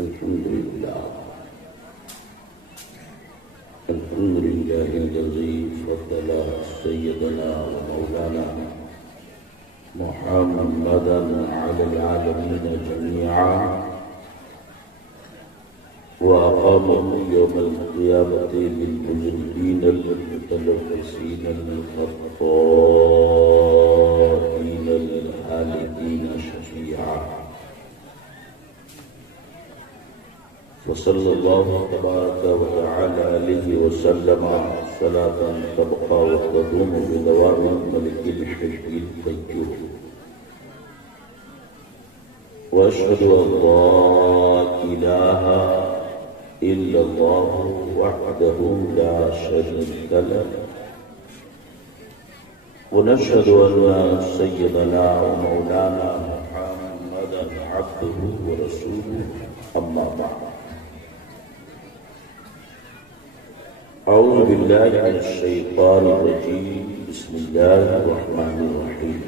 الحمد لله الذي فضل سيدنا ومولانا محمدا على العالمين جميعا وأقامه يوم القيامة للمذنبين المتلبسين الخطائين الهالكين شفيعا وصلى الله تبارك وتعالى عليه وسلم صلاة تبقى وتدوم بدوام الملك الحي القيوم وأشهد أن لا إله إلا الله وحده لا شريك له ونشهد أن سيدنا ومولانا محمدا عبده ورسوله أما بعد أعوذ بالله من الشيطان الرجيم بسم الله الرحمن الرحيم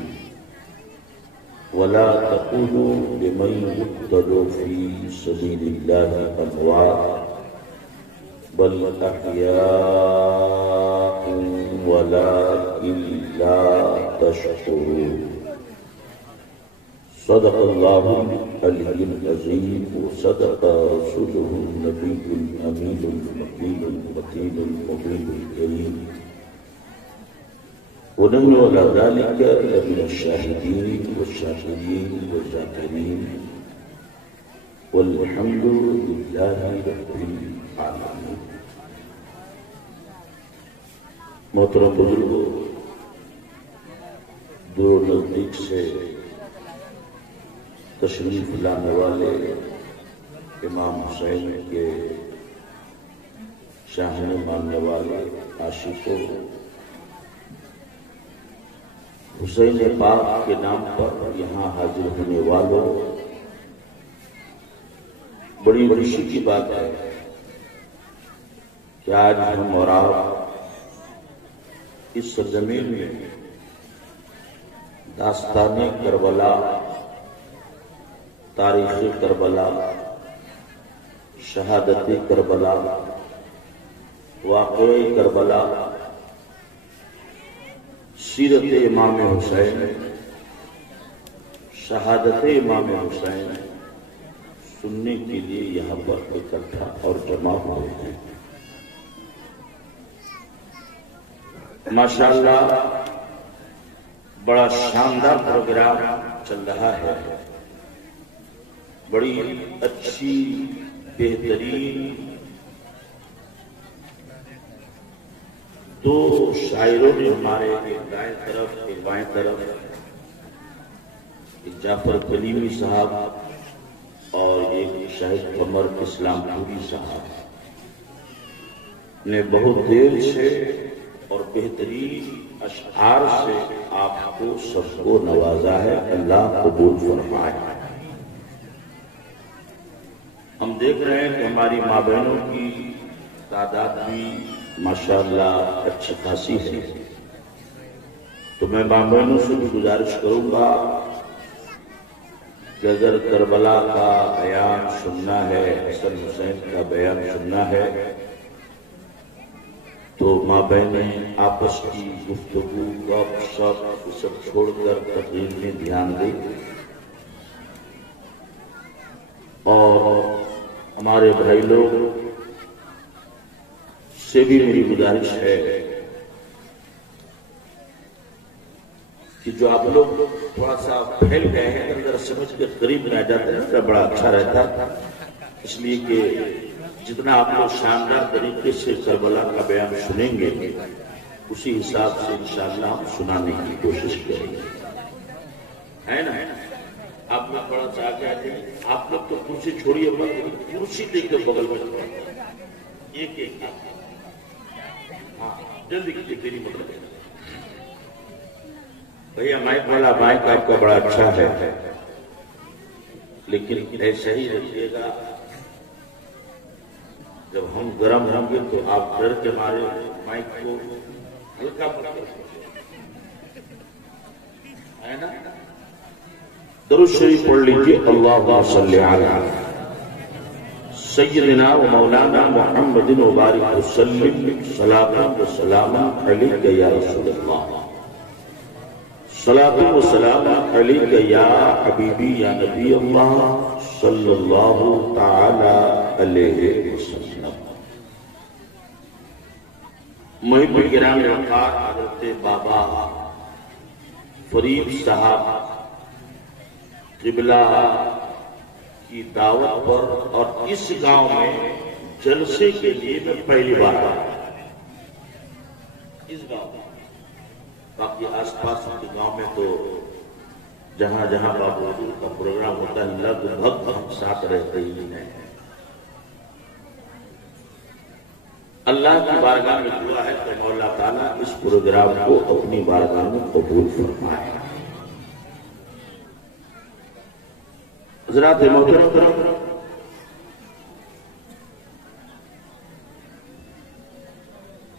ولا تقولوا لمن يقتل في سبيل الله أموات بل أحياء ولكن لا تشعرون صدق الله العلي العظيم وصدق رسوله النبي الأمين المكين المتين المبين الكريم ونحن على ذلك لمن الشاهدين والشاكرين والذاكرين والحمد لله رب العالمين. محترم بزرگوں، دور نزدیک سے تشریف لانے والے امام حسین کے شاہن ماننے والے عاشقوں، حسین پاک کے نام پر یہاں حاضر ہونے والوں، بڑی خوشی کی بات ہے کہ آج ہم اور آپ اس سرزمین میں داستان کربلا، تاریخ کربلا، شہادت کربلا، واقعہ کربلا، سیرت امام حسین، شہادت امام حسین سننے کے لیے یہاں پر اکٹھا اور جمع ہوئے ہیں۔ ماشاءاللہ بڑا شاندار پروگرام چل رہا ہے، بڑی اچھی بہترین دو شاعروں نے ہمارے ایک دائیں طرف ایک بائیں طرف، ایک جعفر کلیمی صاحب اور ایک شاہد قمر اسلام پوری صاحب نے بہت دیر سے اور بہترین اشعار سے آپ کو سب کو نوازا ہے، اللہ قبول فرمائے۔ ہم دیکھ رہے ہیں کہ ہماری ماں بہنوں کی تعداد بھی ماشاءاللہ اچھی خاصی ہے، تو میں ماں بہنوں سے بھی گزارش کروں گا کہ اگر کربلا کا بیان سننا ہے، حسن حسین کا بیان سننا ہے، تو ماں بہنیں آپس کی گفتگو گپ شپ سب چھوڑ کر تقریر میں دھیان دیں، اور ہمارے بھائی لوگ سے بھی میری گزارش ہے کہ جو آپ لوگ تھوڑا سا پھیل گئے ہیں اگر سمجھ کے قریب رہ جاتے ہیں تو بڑا اچھا رہتا، اس لیے کہ جتنا آپ لوگ شاندار طریقے سے کربلا کا بیان سنیں گے اسی حساب سے انشاءاللہ ہم سنانے کی کوشش کریں گے، ہے نا؟ آپ لوگ بڑا سا آگے آتے ہیں، آپ لوگ تو کرسی چھوڑیے مت، کرسی لے کے بغل میں ایک ایک ہاں جلدی کیجیے، تیری مطلب بھیا مائک والا مائک آپ کا بڑا اچھا ہے، لیکن ایسا ہی رکھیے گا، جب ہم گرم ہوں گے تو آپ ڈر کے مارے مائک کو ہلکا پکڑ ہے نا۔ درود شریف پڑھ لیجیے، اللہم صلی علی سیدنا و مولانا محمد وبارک وسلم صلاۃ و سلام علیک یا رسول اللہ، صلاۃ و سلام علیک یا حبیبی یا نبی اللہ صلی اللہ تعالی علیہ وسلم۔ محب گرامی وقار حضرت بابا فرید صاحب قبلہ کی دعوت پر اور اس گاؤں میں جلسے کے لیے میں پہلی بار آیا اس گاؤں میں۔ باقی آس پاس کے گاؤں میں تو جہاں جہاں بابا حضور کا پروگرام ہوتا ہے لگ بھگ ہم ساتھ رہتے ہی ہیں۔ اللہ کی بارگاہ میں دعا ہے کہ مولا تعالیٰ اس پروگرام کو اپنی بارگاہ میں قبول فرمائے۔ حضرات محترم،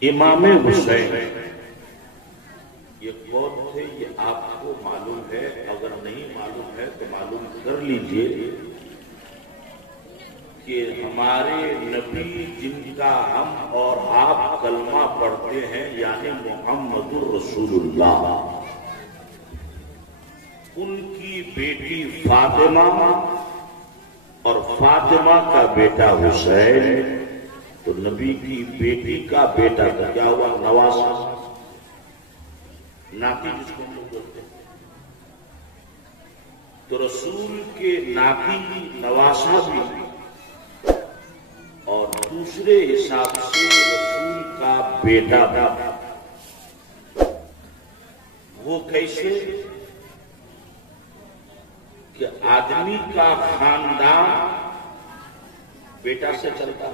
امام حسین یہ کون تھے یہ آپ کو معلوم ہے، اگر نہیں معلوم ہے تو معلوم کر لیجئے کہ ہمارے نبی جن کا ہم اور آپ کلمہ پڑھتے ہیں یعنی محمد رسول اللہ، ان کی بیٹی فاطمہ اور فاطمہ کا بیٹا حسین، تو نبی کی بیٹی کا بیٹا کا کیا ہوا؟ نواسا، ناتی جس کو ہم لوگ بولتے ہیں۔ تو رسول کے ناتی نواسا بھی اور دوسرے حساب سے رسول کا بیٹا بھی، وہ کیسے کہ آدمی کا خاندان بیٹا سے چلتا،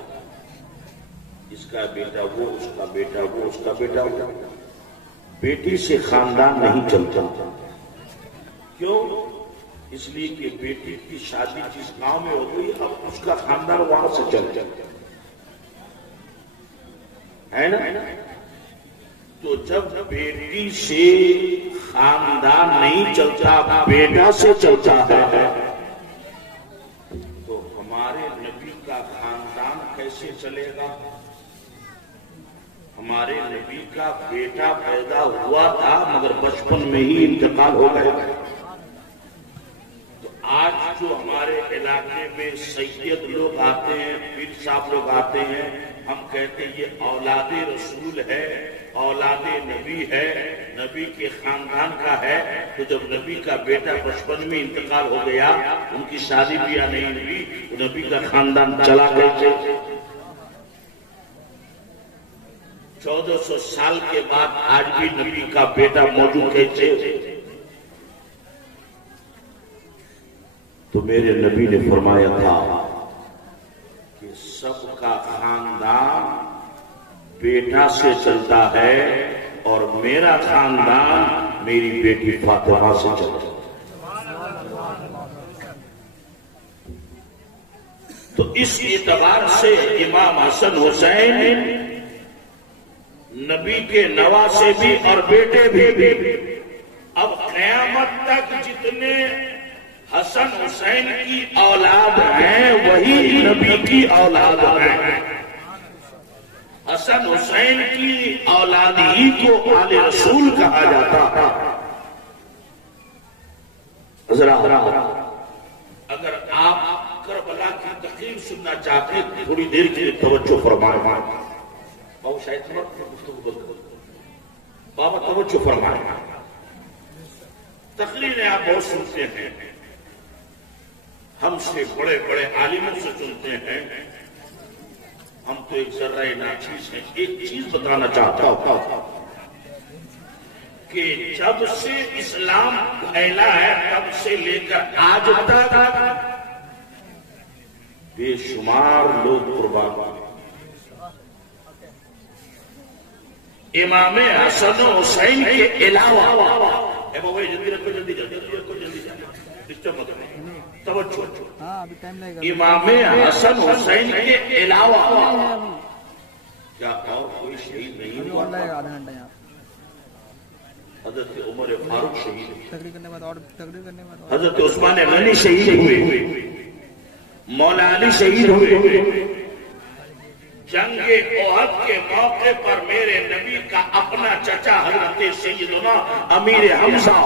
اس کا بیٹا وہ، اس کا بیٹا وہ، اس کا بیٹا وہ، بیٹی سے خاندان نہیں چلتا۔ کیوں؟ اس لیے کہ بیٹی کی شادی جس گاؤں میں ہو گئی اب اس کا خاندان وہاں سے چلتا ہے نا۔ تو جب بیٹی سے خاندان نہیں چلتا، بیٹا سے چلتا ہے، تو ہمارے نبی کا خاندان کیسے چلے گا؟ ہمارے نبی کا بیٹا پیدا ہوا تھا مگر بچپن میں ہی انتقال ہو گیا۔ تو آج جو ہمارے علاقے میں سید لوگ آتے ہیں، پیر صاحب لوگ آتے ہیں، ہم کہتے ہیں یہ اولاد رسول ہے، اولاد نبی ہے، نبی کے خاندان کا ہے۔ تو جب نبی کا بیٹا بچپن میں انتقال ہو گیا، ان کی شادی بیاہ نہیں ہوئی، تو نبی کا خاندان چلا گیا۔ 1400 سال کے بعد آج بھی نبی کا بیٹا موجود ہے۔ تو میرے نبی نے فرمایا تھا کہ سب کا خاندان بیٹا سے چلتا ہے اور میرا خاندان میری بیٹی فاطمہ سے چلتا ہے۔ تو اس اعتبار سے امام حسن حسین نبی کے نواسے بھی اور بیٹے بھی۔ اب قیامت تک جتنے حسن حسین کی اولاد ہیں وہی نبی کی اولاد ہیں۔ حسن حسین کی اولاد ہی کو آل رسول کہا جاتا۔ اگر آپ کربلا کی تقریر سننا چاہتے ہیں تھوڑی دیر کے لیے توجہ فرمائیں۔ بابا شاید گفتگو بابا توجہ فرمائیں۔ تقریریں آپ بہت سنتے ہیں، ہم سے بڑے بڑے عالموں سے سنتے ہیں، ہم تو ایک ذرہ ناچیز ہیں۔ ایک چیز بتانا چاہتا ہوں کہ جب سے اسلام پھیلا ہے تب سے لے کر آج تک بے شمار لوگ قربان ہوئے۔ امام حسن و حسین کے علاوہ جلدی رکھو، جلدی رکھو، جلدی ڈسٹرب مت کرو، توجہ۔ امام حسن حسین کے علاوہ کیا اور کوئی شہید نہیں ہوا؟ حضرت عمر فاروق شہید، حضرت عثمان غنی شہید ہوئے، مولا علی شہید ہوئے، جنگ احد کے موقع پر میرے نبی کا اپنا چچا حضرت سیدنا امیر حمزہ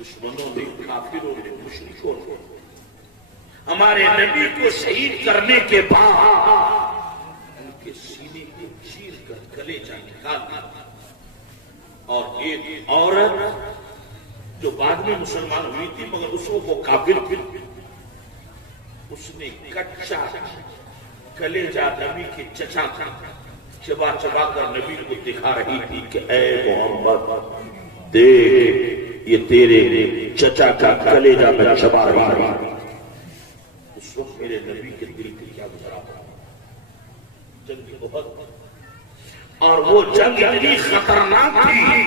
دشمنوں نے، کافروں نے، مشرکوں نے ہمارے نبی کو شہید کرنے کے بعد ان کے سینے کو چیر کر کلیجہ نکال دیا، اور ایک عورت جو بعد میں مسلمان ہوئی تھی مگر اس کو کافر تھی، اس نے کچا کلیجہ نبی کے چچا کا چبا چبا کر نبی کو دکھا رہی تھی کہ اے محمد دیکھ یہ تیرے چچا کا کلیجہ میں چبا رہی ہے۔ اس وقت میرے نبی کے دل پہ کیا گزرا جنگ احد، اور وہ جنگ اتنی خطرناک تھی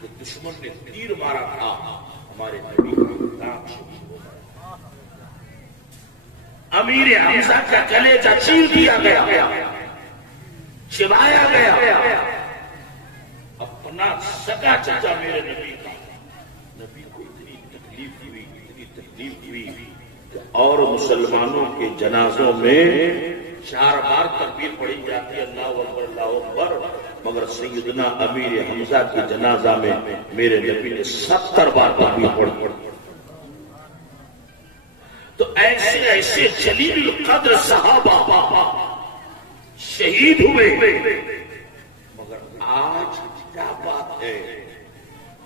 کہ دشمن نے تیر مارا تھا ہمارے نبی کا نام شہید ہو گیا، امیر حمزہ کا کلیجہ چیر دیا گیا، چبایا گیا، اپنا سگا چچا میرے نبی کا، نبی کو اتنی تکلیف ہوئی کہ اور مسلمانوں کے جنازوں میں 4 بار تکبیر پڑھی جاتی ہے، اللہ اکبر اللہ اکبر، مگر سیدنا امیر حمزہ کے جنازہ میں میرے نبی نے 70 بار تکبیر پڑھی۔ تو ایسے ایسے جلیل القدر صحابہ شہید ہوئے، مگر آج کیا بات ہے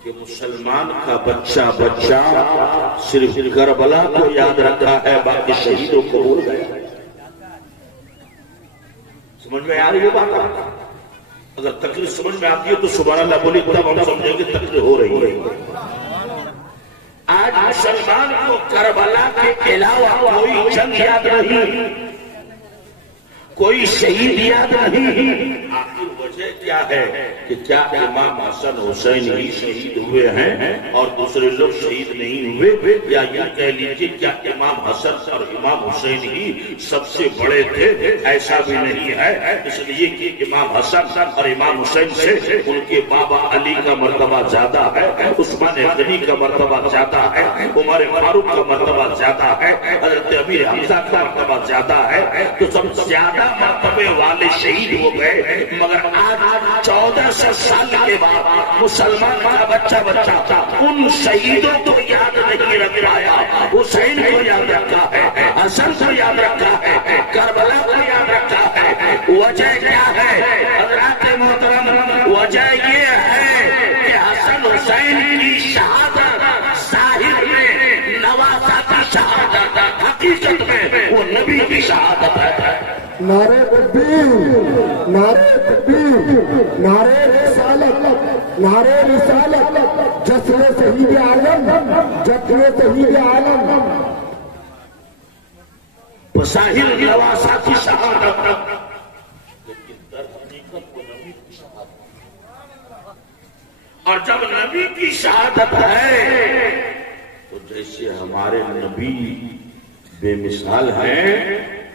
کہ مسلمان کا بچہ صرف کربلا کو یاد رکھا ہے، باقی شہیدوں کو بھول گیا۔ سمجھ میں آ رہی ہے بات؟ اگر تقریر سمجھ میں آتی ہے تو سبحان اللہ بولی، تب ہم سمجھیں گے تقریر ہو رہی ہے۔ آج مسلمان کو کربلا کے علاوہ کوئی جنگ یاد نہیں، کوئی شہید یاد نہیں۔ آخر وجہ کیا ہے کہ کیا امام حسن حسین ہی شہید ہوئے ہیں اور دوسرے لوگ شہید نہیں ہوئے، یا یہ کہہ لیجیے کیا امام حسن اور امام حسین ہی سب سے بڑے تھے؟ ایسا بھی نہیں ہے، اس لیے کہ امام حسن اور امام حسین سے ان کے بابا علی کا مرتبہ زیادہ ہے، عثمان غنی کا مرتبہ زیادہ ہے، عمر فاروق کا مرتبہ زیادہ ہے، حضرت امیر حمزہ کا مرتبہ زیادہ ہے، تو سب زیادہ مرتبے والے شہید ہو گئے، مگر آج 1400 سال کے بعد مسلمان کا بچہ ان شہیدوں کو یاد نہیں رکھ پایا، حسین کو یاد رکھا ہے، حسن کو یاد رکھا ہے، کربلا کو یاد رکھا ہے۔ وجہ کیا ہے حضرات محترم؟ وجہ یہ ہے کہ حسن حسین کی شہادت ظاہر میں نواسا کی شہادت، حقیقت میں وہ نبی کی شہادت ہے۔ نعرہ تکبیر، نعرہ تکبیر، نعرہ رسالت، نعرہ رسالت، جشن شہید عالم، جشن شہید عالم، بظاہر نواسا کی شہادت، لیکن در حقیقت وہ نبی کی شہادت، اور جب نبی کی شہادت ہے تو جیسے ہمارے نبی بے مثال ہیں،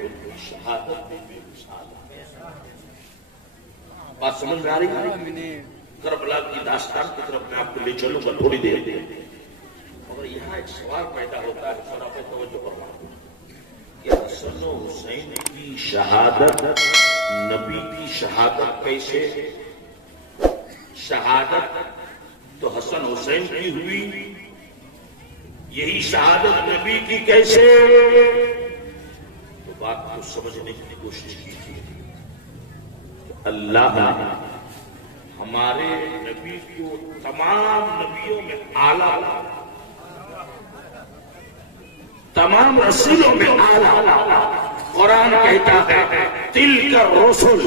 ان کی شہادت بھی بے مثال ہے۔ بات سمجھ میں آ رہی ہے؟ کربلا کی داستان کی طرف میں آپ کو لے چلوں گا تھوڑی دیر، مگر یہاں ایک سوال پیدا ہوتا ہے، ذرا پہ توجہ فرمائیں کہ حسن و حسین کی شہادت نبی کی شہادت کیسے؟ شہادت تو حسن حسین کی ہوئی، یہی شہادت نبی کی کیسے؟ تو بات کو سمجھنے کی کوشش کیجیے کہ اللہ نے ہمارے نبی کو تمام نبیوں میں اعلیٰ، تمام رسولوں میں اعلیٰ۔ قرآن کہتا ہے تلک الرسل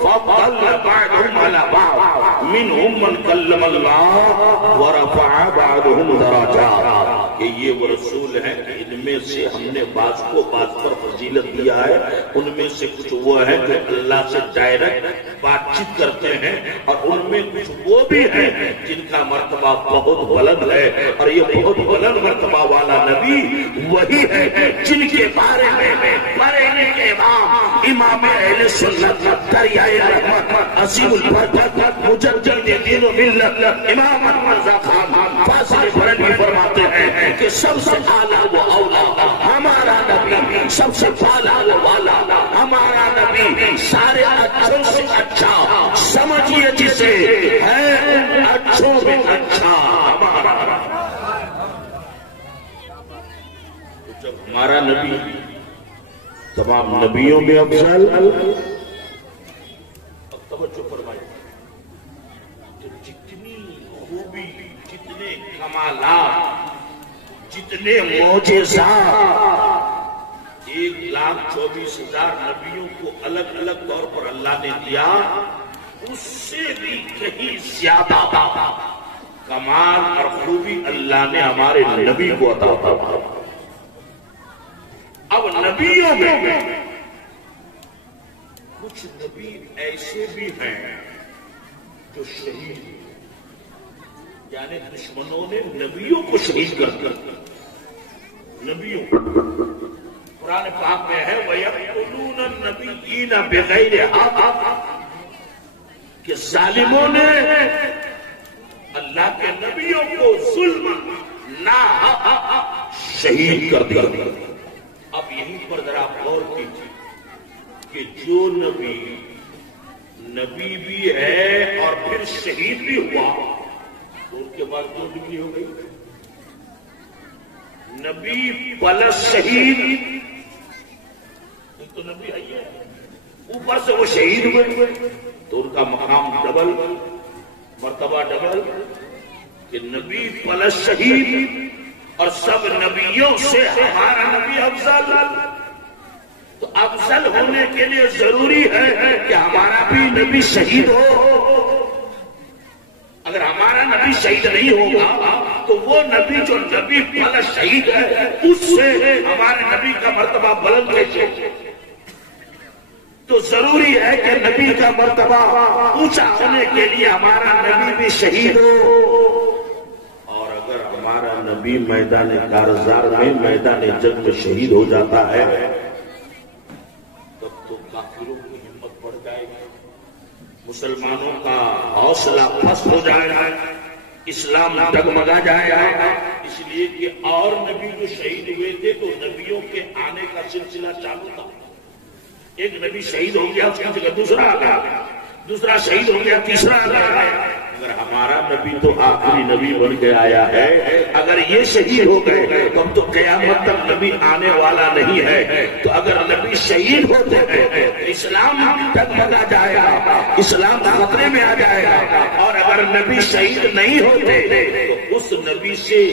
فضلنا بعضهم على بعض منهم من کلم اللہ ورفع بعضهم درجات، کہ یہ وہ رسول ہیں کہ ان میں سے ہم نے بعض کو بعض پر فضیلت دیا ہے، ان میں سے کچھ وہ ہیں جو اللہ سے ڈائریکٹ بات چیت کرتے ہیں، اور ان میں کچھ وہ بھی ہیں جن کا مرتبہ بہت بلند ہے، اور یہ بہت بلند مرتبہ والا نبی وہی ہے جن کے بارے میں بریلی کے امام اہل سنت دریائے رحمت عظیم البرکت مجدد دین و ملت امام احمد رضا خان فاضل بریلوی فرماتے ہیں کہ سب سے اعلیٰ وہ اولیاء سب سے بالا والا ہمارا نبی سارے اچھوں سے اچھا، سمجھیے جسے ہے ان اچھوں میں اچھا ہمارا۔ جب ہمارا نبی تمام نبیوں میں افضل، اب توجہ فرمائیے، جتنی خوبی، جتنے کمالات، جتنے معجزات 1,24,000 نبیوں کو الگ الگ طور پر اللہ نے دیا، اس سے بھی کہیں زیادہ کمال اور خوبی اللہ نے ہمارے نبی کو عطا فرمایا۔ اب نبیوں میں کچھ نبی ایسے بھی ہیں جو شہید، یعنی دشمنوں نے نبیوں کو شہید کر دیا۔ نبیوں قرآن پاک میں ہے وَيَقْتُلُونَ النَّبِيِّينَ بِغَيْرِ حَقٍّ، کہ ظالموں نے اللہ کے نبیوں کو ظلم ناحق شہید کر دیا۔ اب یہیں پر ذرا غور کیجیے کہ جو نبی بھی ہے اور پھر شہید بھی ہوا تو ان کے بعد دو ڈگری ہو گئی، نبی پلس شہید، تو نبی ہے اوپر سے وہ شہید ہوئے تو ان کا مقام ڈبل، مرتبہ ڈبل، کہ نبی پلس شہید، اور سب نبیوں سے ہمارا نبی افضل۔ تو افضل ہونے کے لیے ضروری ہے کہ ہمارا بھی نبی شہید ہو۔ اگر ہمارا نبی شہید نہیں ہوگا تو وہ نبی جو نبی پلس شہید ہے اس سے ہمارے نبی کا مرتبہ بلند کیسے؟ تو ضروری ہے کہ نبی کا مرتبہ اونچا ہونے کے لیے ہمارا نبی بھی شہید ہو۔ اور اگر ہمارا نبی میدان کارزار میں، میدان جنگ میں شہید ہو جاتا ہے تب تو کافروں کی ہمت بڑھ جائے گی، مسلمانوں کا حوصلہ پست ہو جائے گا، اسلام ڈگمگا جائے گا۔ اس لیے کہ اور نبی جو شہید ہوئے تھے تو نبیوں کے آنے کا سلسلہ چالو تھا۔ ایک نبی شہید ہو گیا، اس کی جگہ دوسرا آ گیا، دوسرا شہید ہو گیا، تیسرا آ گیا۔ اگر ہمارا نبی تو آخری نبی بن کے آیا ہے، اگر یہ شہید ہو گئے تو اب تو قیامت تک نبی آنے والا نہیں ہے۔ تو اگر نبی شہید ہوتے ہیں اسلام ڈگمگا جائے گا، اسلام خطرے میں آ جائے گا، اور اگر نبی شہید نہیں ہوتے تو اس نبی سے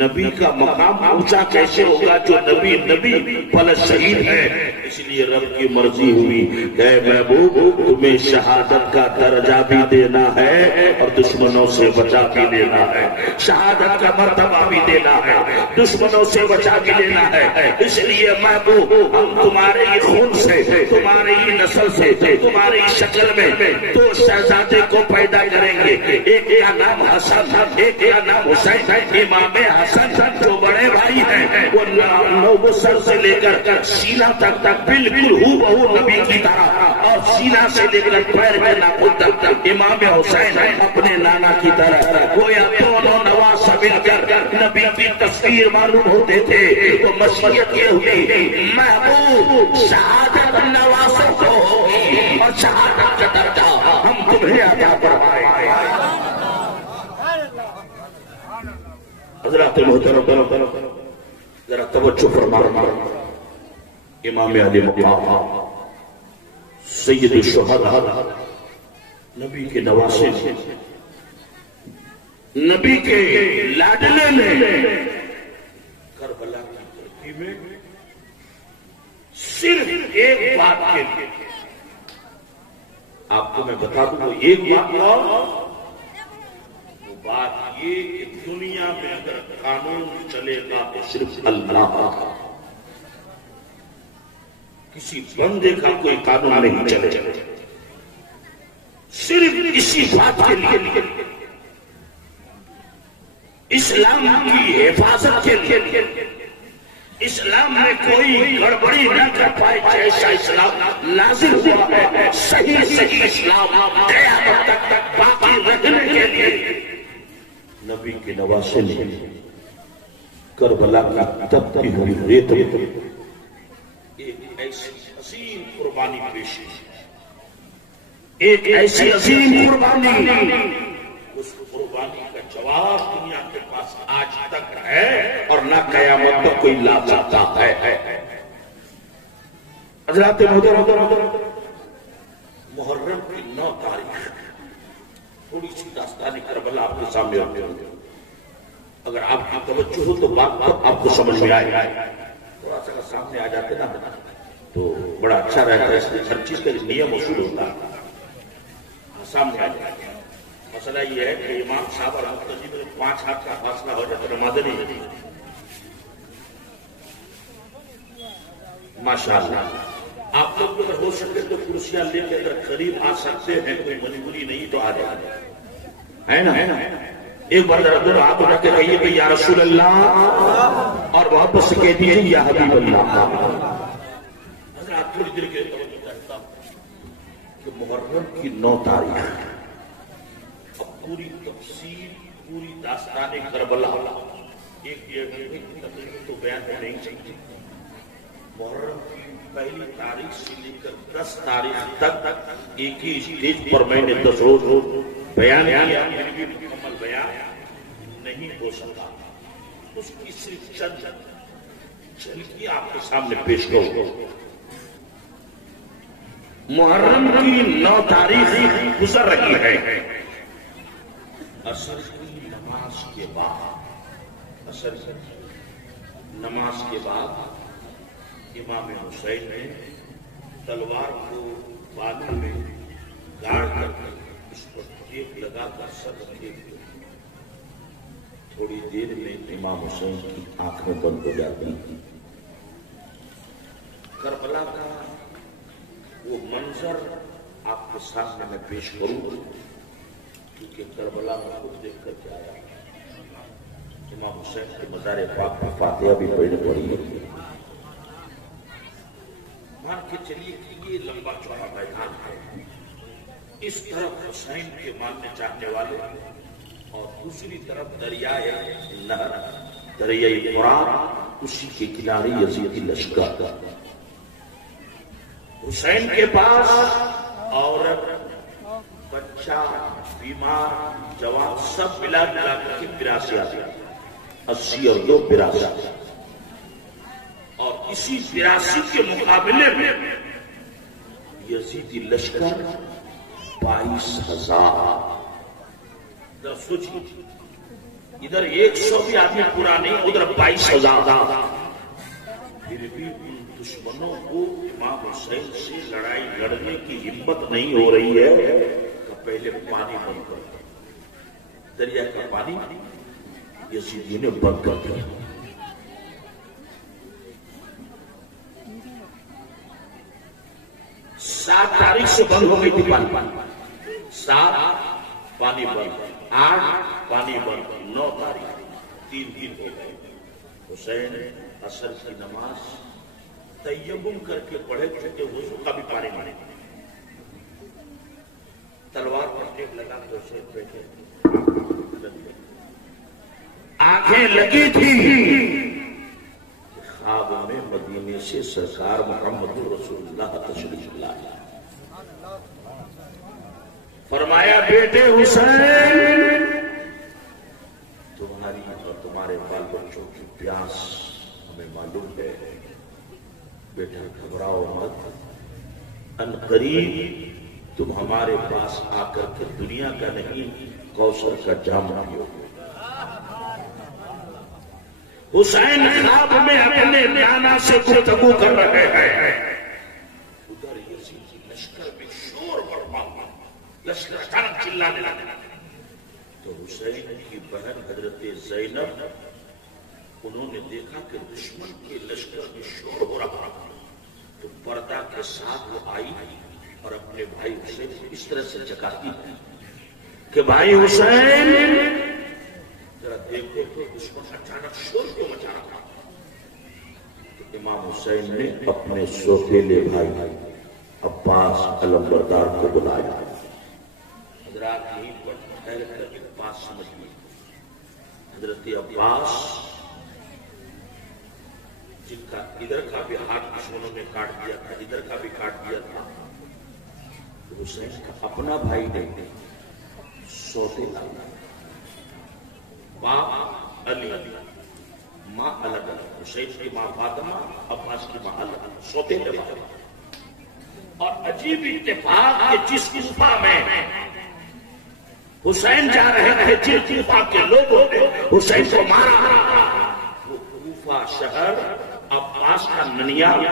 نبی کا مقام اونچا کیسے ہوگا جو نبی پلس شہید ہے۔ اس لیے رب کی مرضی ہوئی کہ محبوب تمہیں شہادت کا درجہ بھی دینا ہے اور دشمنوں سے بچا بھی دینا ہے، شہادت کا مرتبہ بھی دینا ہے، دشمنوں سے بچا بھی دینا ہے۔ اس لیے محبوب ہم تمہارے ہی خون سے، تمہاری ہی نسل سے، تمہاری شکل میں دو شہزادے کو پیدا کریں گے، ایک کا نام حسن، ایک کا نام حسین۔ امام حسن جو بڑے بھائی ہیں وہ نو سر سے لے کر سینہ تک بالکل ہو بہو نبی کی طرح، اور سینہ سے لے کر پیر کے ناخن تک امام حسین اپنے نانا کی طرح، گویا دونوں نواز مل کر نبی کی تصویر معلوم ہوتے تھے۔ تو مشیت یہ ہوئی محبوب شہادت نوازوں کو ہوگی اور شہادت کا درجہ ہم تمہیں عطا فرمائیں گے۔ حضرات محترم ذرا توجہ فرمائیں، امام علی مقام سید الشہداء نبی کے نواسے، نبی کے لاڈلے نے کربلا کی دھرتی میں صرف ایک بات کے لیے، آپ کو میں بتا دوں وہ ایک بات، وہ بات یہ کہ دنیا میں اگر قانون چلے گا تو صرف اللہ کا، کسی بندے کا کوئی قانون نہیں چلے، صرف اسی بات کے لیے، اسلام کی حفاظت کے لیے، اسلام میں کوئی گڑبڑی نہ کر پائے، جیسا اسلام نازل ہوا ہے صحیح اسلام قیامت تک باقی رکھنے کے لیے نبی کے نواسے نے کربلا کی تپتی ہوئی ریت ایسی عظیم قربانی پیش کی، ایک ایسی عظیم قربانی، اس قربانی کا جواب دنیا کے پاس آج تک ہے اور نہ قیامت تک کوئی لا سکتا ہے۔ حضرات محرم کی 9 تاریخ، تھوڑی سی داستان کربلا آپ کے سامنے رکھتے ہوں، اگر آپ کی توجہ ہو تو بات آپ کو سمجھ میں آئے، تھوڑا سا سامنے آ جاتے نا تو بڑا اچھا رہتا ہے، اس لیے ہر چیز کا نیم اصول ہوتا ہے، سامنے آ جاتے۔ مسئلہ یہ ہے کہ امام صاحب اور مقتدی میں 5 ہاتھ کا فاصلہ ہو جائے تو نماز نہیں ہوتی۔ ماشاءاللہ آپ لوگ اگر ہو سکے تو کرسیاں لے کے اگر قریب آ سکتے ہیں، کوئی مجبوری نہیں تو آ جائے، ہے نا؟ ایک بار ذرا دور ہاتھ اٹھا کے کہیے کہ یا رسول اللہ، اور واپس سے کہہ دیجیے یا حبیب اللہ۔ حضرات تھوڑی دیر کے توجہ کرتا ہوں کہ محرم کی 9 تاریخ، اب پوری تفصیل، پوری داستان کربلا ایک ڈیڑھ گھنٹے تو بیان نہیں چاہیے۔ محرم کی پہلی تاریخ سے لے کر 10 تاریخ تک ایک ہی اسٹیج پر میں نے 10 روز بیان کیا، پھر بھی مکمل بیان نہیں ہو سکا، اس کی صرف چند جھلکی آپ کے سامنے پیش کروں۔ محرم کی 9 تاریخ گزر رہی ہے، عصر کی نماز کے بعد، عصر کی نماز کے بعد امام حسین نے تلوار کو بالوں میں گاڑ کر اس پر ٹیپ لگا کر سر رکھے ہوئے، تھوڑی دیر میں امام حسین کی آنکھیں بند ہو جاتی تھی۔ کربلا کا وہ منظر آپ کے سامنے میں پیش کروں کیونکہ کربلا میں خود دیکھ کر کے آیا، امام حسین کے مزار پاک پر فاتحہ بھی پڑھنے پڑی ہے۔ مان کے چلیے کہ یہ لمبا چوڑا میدان ہے، اس طرف حسین کے ماننے چاہنے والے اور دوسری طرف دریائے نہر، دریائے فرات، اسی کے کنارے یزیدی لشکر، حسین کے پاس عورت، بچہ، بیمار، جوان سب ملا ملا کر کے 82 آتے، 80 اور 2 82، اور اسی 82 کے مقابلے میں یزیدی لشکر 22,000۔ سوچیے ادھر 100 بھی آدمی پورا نہیں، ادھر 22,000۔ پھر بھی ان دشمنوں کو امام حسین سے لڑائی لڑنے کی ہمت نہیں ہو رہی ہے کہ پہلے پانی بند کر دو، دریا کا پانی یزیدی نے بند کر دیا۔ 7 تاریخ سے بند ہو گئی تھی پانی، 7 پانی بند، 8 پانی بند، 9 تاریخ 3 دن ہو گئے۔ حسین عصر کی نماز تیمم کر کے پڑھے چکے، وضو کا بھی پانی مانے، تلوار پر ٹیپ لگا تو حسین بیٹھے، آنکھیں لگی تھی، خواب میں مدینے سے سرکار محمد رسول اللہ تشریف لائے، فرمایا بیٹے حسین، تمہاری اور تمہارے بال بچوں کی پیاس ہمیں معلوم ہے، بیٹا گھبراؤ مت، ان قریب تم ہمارے پاس آ کر کے دنیا کا نہیں کوثر کا جام پیو۔ حسین خواب میں اپنے نانا سے گفتگو کر رہے ہیں، ادھر یزیدی لشکر میں شور برپا ہوا، لشکر اچانک چلانے لگا، تو حسین کی بہن حضرت زینب انہوں نے دیکھا کہ دشمن کے لشکر میں شور ہو رہا، تو پردہ کے ساتھ وہ آئی اور اپنے بھائی حسین کو اس طرح سے جگاتی ہے کہ بھائی حسین ذرا دیکھو تو دشمن اچانک شور کیوں مچا رہا۔ تو امام حسین نے اپنے سوتیلے بھائی عباس علمبردار کو بلایا، حضرات یہیں پر ٹھہر کر ایک بات سمجھ لی، حضرت عباس جن کا ادھر کا بھی ہاتھ دشمنوں نے کاٹ دیا تھا، ادھر کا بھی کاٹ دیا تھا، تو حسین کا اپنا بھائی نہیں، سوتیلا، باپ علی، ماں الگ الگ، حسین کی ماں فاطمہ، عباس کی ماں الگ الگ، سوتیلے باپ۔ اور عجیب اتفاق کہ جس کوفہ میں حسین جا رہے تھے، جن کوفہ کے لوگوں نے حسین کو مارا، وہ کوفہ شہر عباس کا ننیال،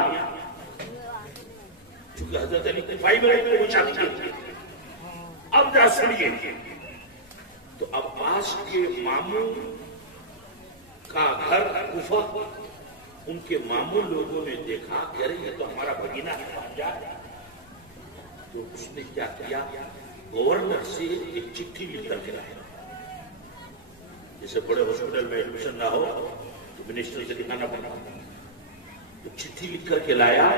چونکہ حضرت علی کوفائی میں رہتے وہ چاہتے تھے۔ اب جا سنیے، تو عباس کے ماموں کا گھر کوفہ، ان کے ماموں لوگوں نے دیکھا کہ ارے یہ تو ہمارا بھگینا ہے، تو اس نے کیا کیا، گورنر سے ایک چٹھی لکھ کر کے لایا، جیسے بڑے ہاسپٹل میں ایڈمیشن نہ ہو تو منسٹر سے دکھانا پڑتا، تو چٹھی لکھ کر کے لایا،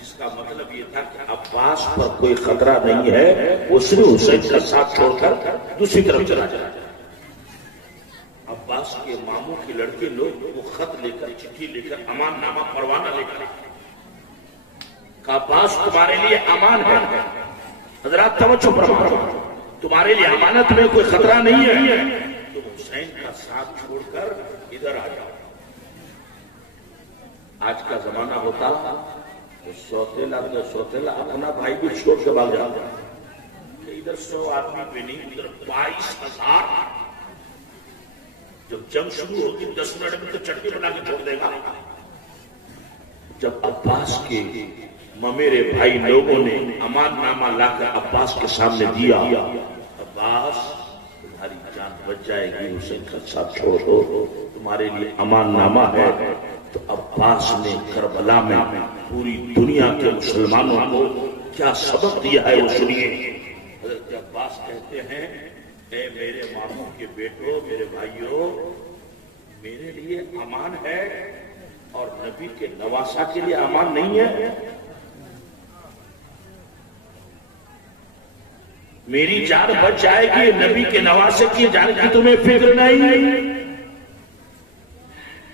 جس کا مطلب یہ تھا کہ عباس پر کوئی خطرہ نہیں ہے، وہ صرف حسین کا ساتھ چھوڑ کر دوسری طرف چلا جائے۔ عباس کے ماموں کے لڑکے لوگ وہ خط لے کر، چٹھی لے کر، امان نامہ پروانہ لے کر کہ عباس تمہارے لیے امان ہے، حضرات توجہ فرمائیں، تمہارے لیے امانت میں کوئی خطرہ نہیں ہے، تم حسین کا ساتھ چھوڑ کر ادھر آ جاؤ۔ آج کا زمانہ ہوتا تو سوتیلا اپنا بھائی بھی چھوڑ کے بھاگ جاتا، ادھر 100 آدمی پہ نہیں، ادھر 22,000، جب جنگ شروع ہوگی 10 منٹ میں تو چٹکی بنا کے چھوڑ دے گا۔ جب عباس کے ممیرے بھائی لوگوں نے امان نامہ لا کر عباس کے سامنے دیا، عباس تمہاری جان بچ جائے گی، حسین کا ساتھ چھوڑ دو، تمہارے لیے امان نامہ ہے۔ تو عباس نے کربلا میں پوری دنیا کے مسلمانوں کو کیا سبق دیا ہے وہ سنیے۔ حضرت عباس کہتے ہیں، اے میرے ماموں کے بیٹوں، میرے بھائیوں، میرے لیے امان ہے اور نبی کے نواسہ کے لیے امان نہیں ہے۔ میری جان بچ جائے گی، نبی کے نواسے کی جان کی تمہیں فکر نہیں۔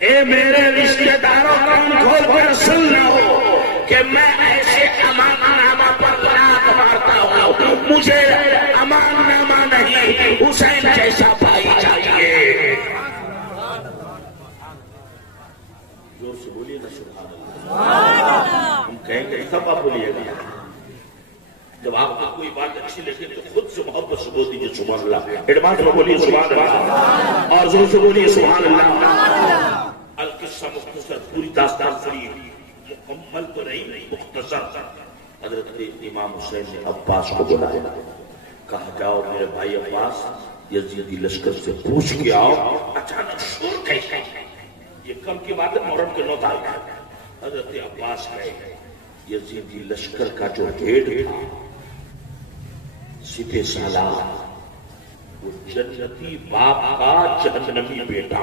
اے میرے رشتہ داروں، کان کھول کر سن لو کہ میں ایسے امان نامہ پر لات مارتا ہوں، مجھے امان نامہ نہیں، حسین جیسا بھائی چاہیے۔ زور سے بولیے نا سبحان اللہ۔ ہم کہیں گے سب آپ بولیے گا، جب آپ کو کوئی بات اچھی لگے تو خود سے محبت سے بول دیجیے سبحان اللہ، ایڈوانس میں بولیے سبحان اللہ، اور زور سے بولیے سبحان اللہ۔ القصہ مختصر، پوری داستان سنیے، مکمل تو نہیں، مختصر۔ حضرت امام حسین نے عباس کو بلایا، کہا جاؤ میرے بھائی عباس، یزیدی لشکر سے پوچھ کے آؤ اچانک شور کیسے، یہ کم کی بات ہے، محرم کے 9 تاریخ۔ حضرت عباس گئے، یزیدی لشکر کا جو ہیڈ تھا سپہ سالار، وہ جنتی باپ کا جہنمی بیٹا،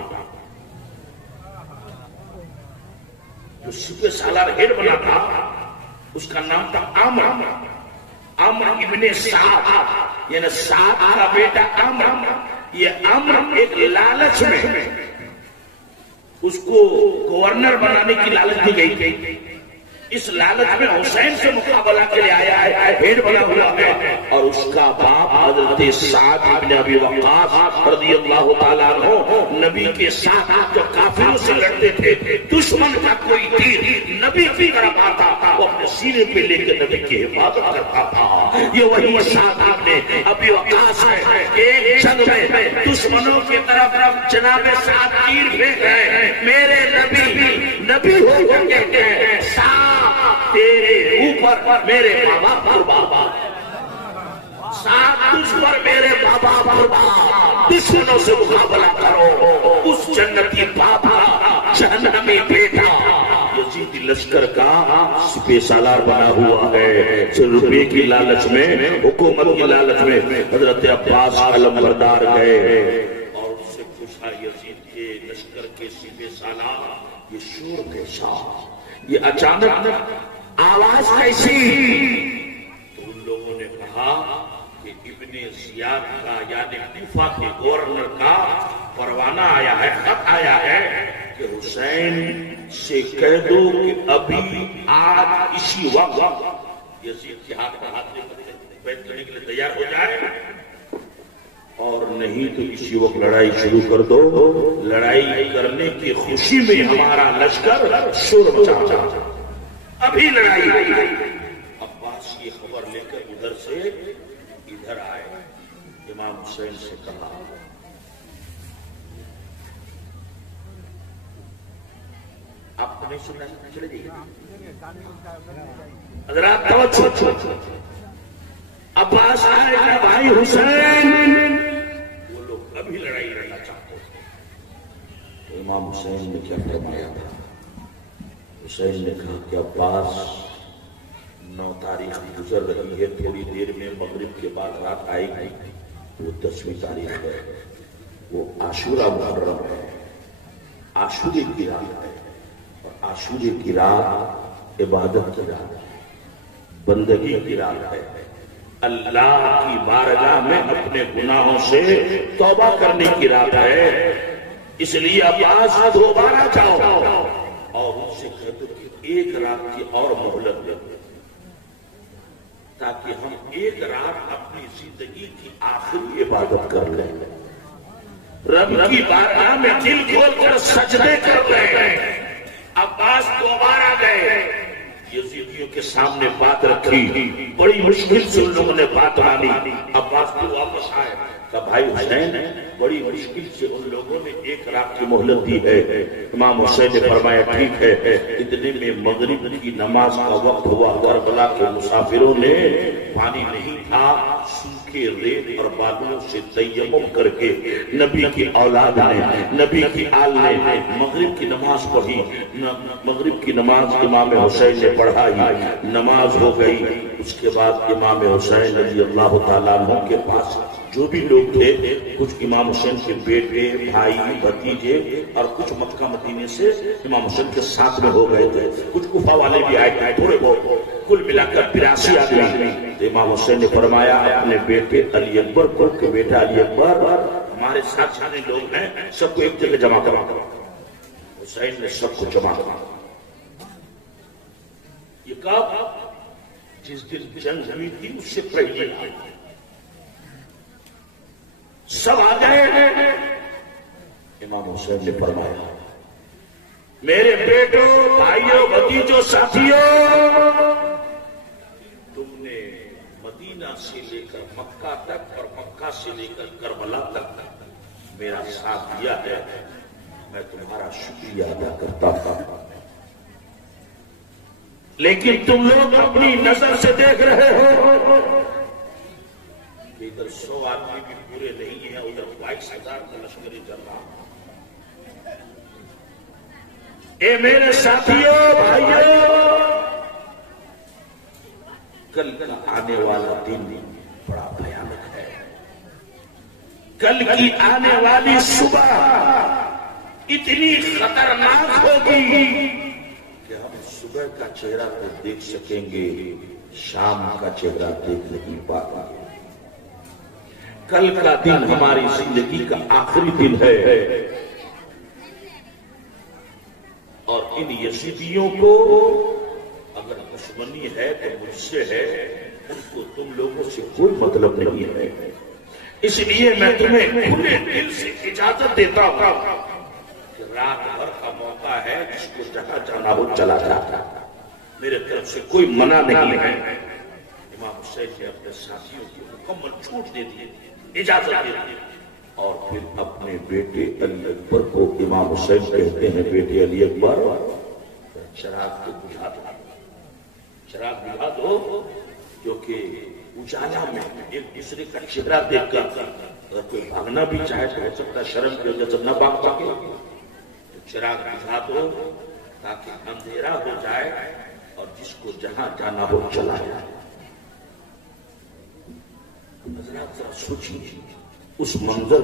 جو سپہ سالار ہیڈ بنا تھا، اس کا نام تھا عمرو ابن سعد، یعنی سعد کا بیٹا عمرو۔ یہ عمرو ایک لالچ میں اس کو گورنر بنانے کی لالچ دی گئی، اس لالچ میں حسین سے مقابلہ کے لیے آیا ہے، ہیڈ بنا ہوا ہے، اور اس کا باپ حضرت سعد بن ابی وقاص رضی اللہ تعالیٰ عنہ نبی کے ساتھ جو کافروں سے لڑتے تھے، دشمن کا کوئی تیر نبی کی طرف آتا وہ اپنے سینے پہ لے کے نبی کی حفاظت کرتا تھا۔ یہ وہی سعد بن ابی وقاص ہے، ایک جنگ میں دشمنوں کی طرف جناب سعد تیر پھینک رہے، میرے نبی ہو کر کہتے ہیں تیرے اوپر میرے ماں باپ قربان، ساتھ تجھ پر میرے ماں باپ قربان، دشمنوں سے مقابلہ کرو، اس جنتی باپ کا جہنمی بیٹا یزیدی لشکر کا سپہ سالار بنا ہوا ہے۔ روپے کی لالچ میں، حکومت کی لالچ میں حضرت عباس علم بردار گئے اور اس سے پوچھا یزید کے لشکر کے سپہ سالار، یہ شور کیسا، یہ اچانک آواز کیسی؟ تو ان لوگوں نے کہا کہ ابن زیاد کا یعنی کوفہ کے گورنر کا پروانہ آیا ہے، خط آیا ہے، کہ حسین سے کہہ دو کہ ابھی آج اسی وقت یزید کے ہاتھ پر ہاتھ بیٹھ کرنے کے لیے تیار ہو جائے، اور نہیں تو اسی وقت لڑائی شروع کر دو۔ لڑائی کرنے کی خوشی میں ہمارا لشکر شور مچا، ابھی لڑائی۔ عباس یہ خبر لے کر ادھر سے ادھر آئے، امام حسین سے کہا آپ کو نہیں سننا چلے جائیے حضرات توجہ۔ عباس آئے کہ بھائی حسین، وہ لوگ ابھی لڑائی لڑنا چاہتے ہیں۔ تو امام حسین نے کیا فرمایا تھا؟ حسین نے کہا کہ عباس 9 تاریخ گزر رہی ہے، تھوڑی دیر میں مغرب کے بعد رات آئے گی، وہ 10ویں تاریخ ہے، وہ عاشورہ محرم ہے، عاشورے کی رات ہے، اور عاشورے کی رات عبادت کی رات ہے، بندگی کی رات ہے، اللہ کی بارگاہ میں اپنے گناہوں سے توبہ کرنے کی رات ہے۔ اس لیے عباس دوبارہ جاؤ اور ان سے کہہ دو کہ ایک رات کی اور مہلت دے، تاکہ ہم ایک رات اپنی زندگی کی آخری عبادت کر لیں، رب کی بارگاہ میں دل کھول کر سجدے کر لیں۔ عباس دوبارہ گئے، یزیدیوں کے سامنے بات رکھی، بڑی مشکل سے ان لوگوں نے بات مانی۔ عباس کو واپس آئے، کہا بھائی حسین، بڑی مشکل سے ان لوگوں نے ایک رات کی مہلت دی ہے۔ امام حسین نے فرمایا ٹھیک ہے۔ اتنے میں مغرب کی نماز کا وقت ہوا، کربلا کے مسافروں نے پانی نہیں تھا، سوکھے ریت اور بالوں سے تیمم کر کے نبی کی اولاد نے، نبی کی آل نے مغرب کی نماز پڑھی۔ مغرب کی نماز امام حسین نے پڑھائی، نماز ہو گئی۔ اس کے بعد امام حسین رضی اللہ تعالیٰ عنہ کے پاس جو بھی لوگ تھے، کچھ امام حسین کے بیٹے، بھائی، بھتیجے، اور کچھ مکہ مدینے سے امام حسین کے ساتھ میں ہو گئے تھے، کچھ کوفہ والے بھی آئے تھے، تھوڑے بہت، کل ملا کر 82 آدمی۔ تو امام حسین نے فرمایا اپنے بیٹے علی اکبر کو کہ بیٹا علی اکبر، ہمارے ساتھ جانے لوگ ہیں، سب کو ایک جگہ جمع کرا۔ حسین نے سب کو جمع کرا۔ یہ کب؟ جس دن جنگ ہوئی تھی اس سے پہلے سب آ گئے ہیں۔ امام حسین نے فرمایا میرے بیٹوں، بھائیوں، بھتیجوں، ساتھیوں، تم نے مدینہ سے لے کر مکہ تک اور مکہ سے لے کر کربلا تک میرا ساتھ دیا ہے، میں تمہارا شکریہ ادا کرتا ہوں، لیکن تم لوگ اپنی نظر سے دیکھ رہے ہو کہ ادھر 100 آدمی بھی پورے نہیں ہیں، ادھر 22,000 کا لشکر چل رہا۔ اے میرے ساتھیوں، بھائیوں، کل آنے والا دن بڑا بھیانک ہے۔ کل کی آنے والی صبح اتنی خطرناک ہوگی کہ ہم صبح کا چہرہ تو دیکھ سکیں گے، شام کا چہرہ دیکھ نہیں پائیں گے۔ کل کا دن ہماری زندگی کا آخری دن ہے، اور ان یزیدیوں کو اگر دشمنی ہے تو مجھ سے ہے، ان کو تم لوگوں سے کوئی مطلب نہیں ہے۔ اس لیے میں تمہیں کھلے دل سے اجازت دیتا ہوں کہ رات بھر کا موقع ہے، جس کو جہاں جانا ہو چلا جاتا، میرے طرف سے کوئی منع نہیں ہے۔ امام حسین نے اپنے ساتھیوں کی مکمل چھوٹ دے دی، اجازت دے دی، اور پھر اپنے بیٹے علی اکبر کو امام حسین کہتے ہیں بیٹے علی اکبر، چراغ کو بجھا دو، چراغ بجھا دو، کیونکہ اجالا میں ایک دوسرے کا چہرہ دیکھ کر اگر کوئی بھاگنا بھی چاہے تو ہو سکتا ہے شرم کی وجہ سے نہ بھاگ سکے، تو چراغ بجھا دو تاکہ اندھیرا ہو جائے اور جس کو جہاں جانا ہو چلا جائے۔ حضرات ذرا سوچیے اس منظر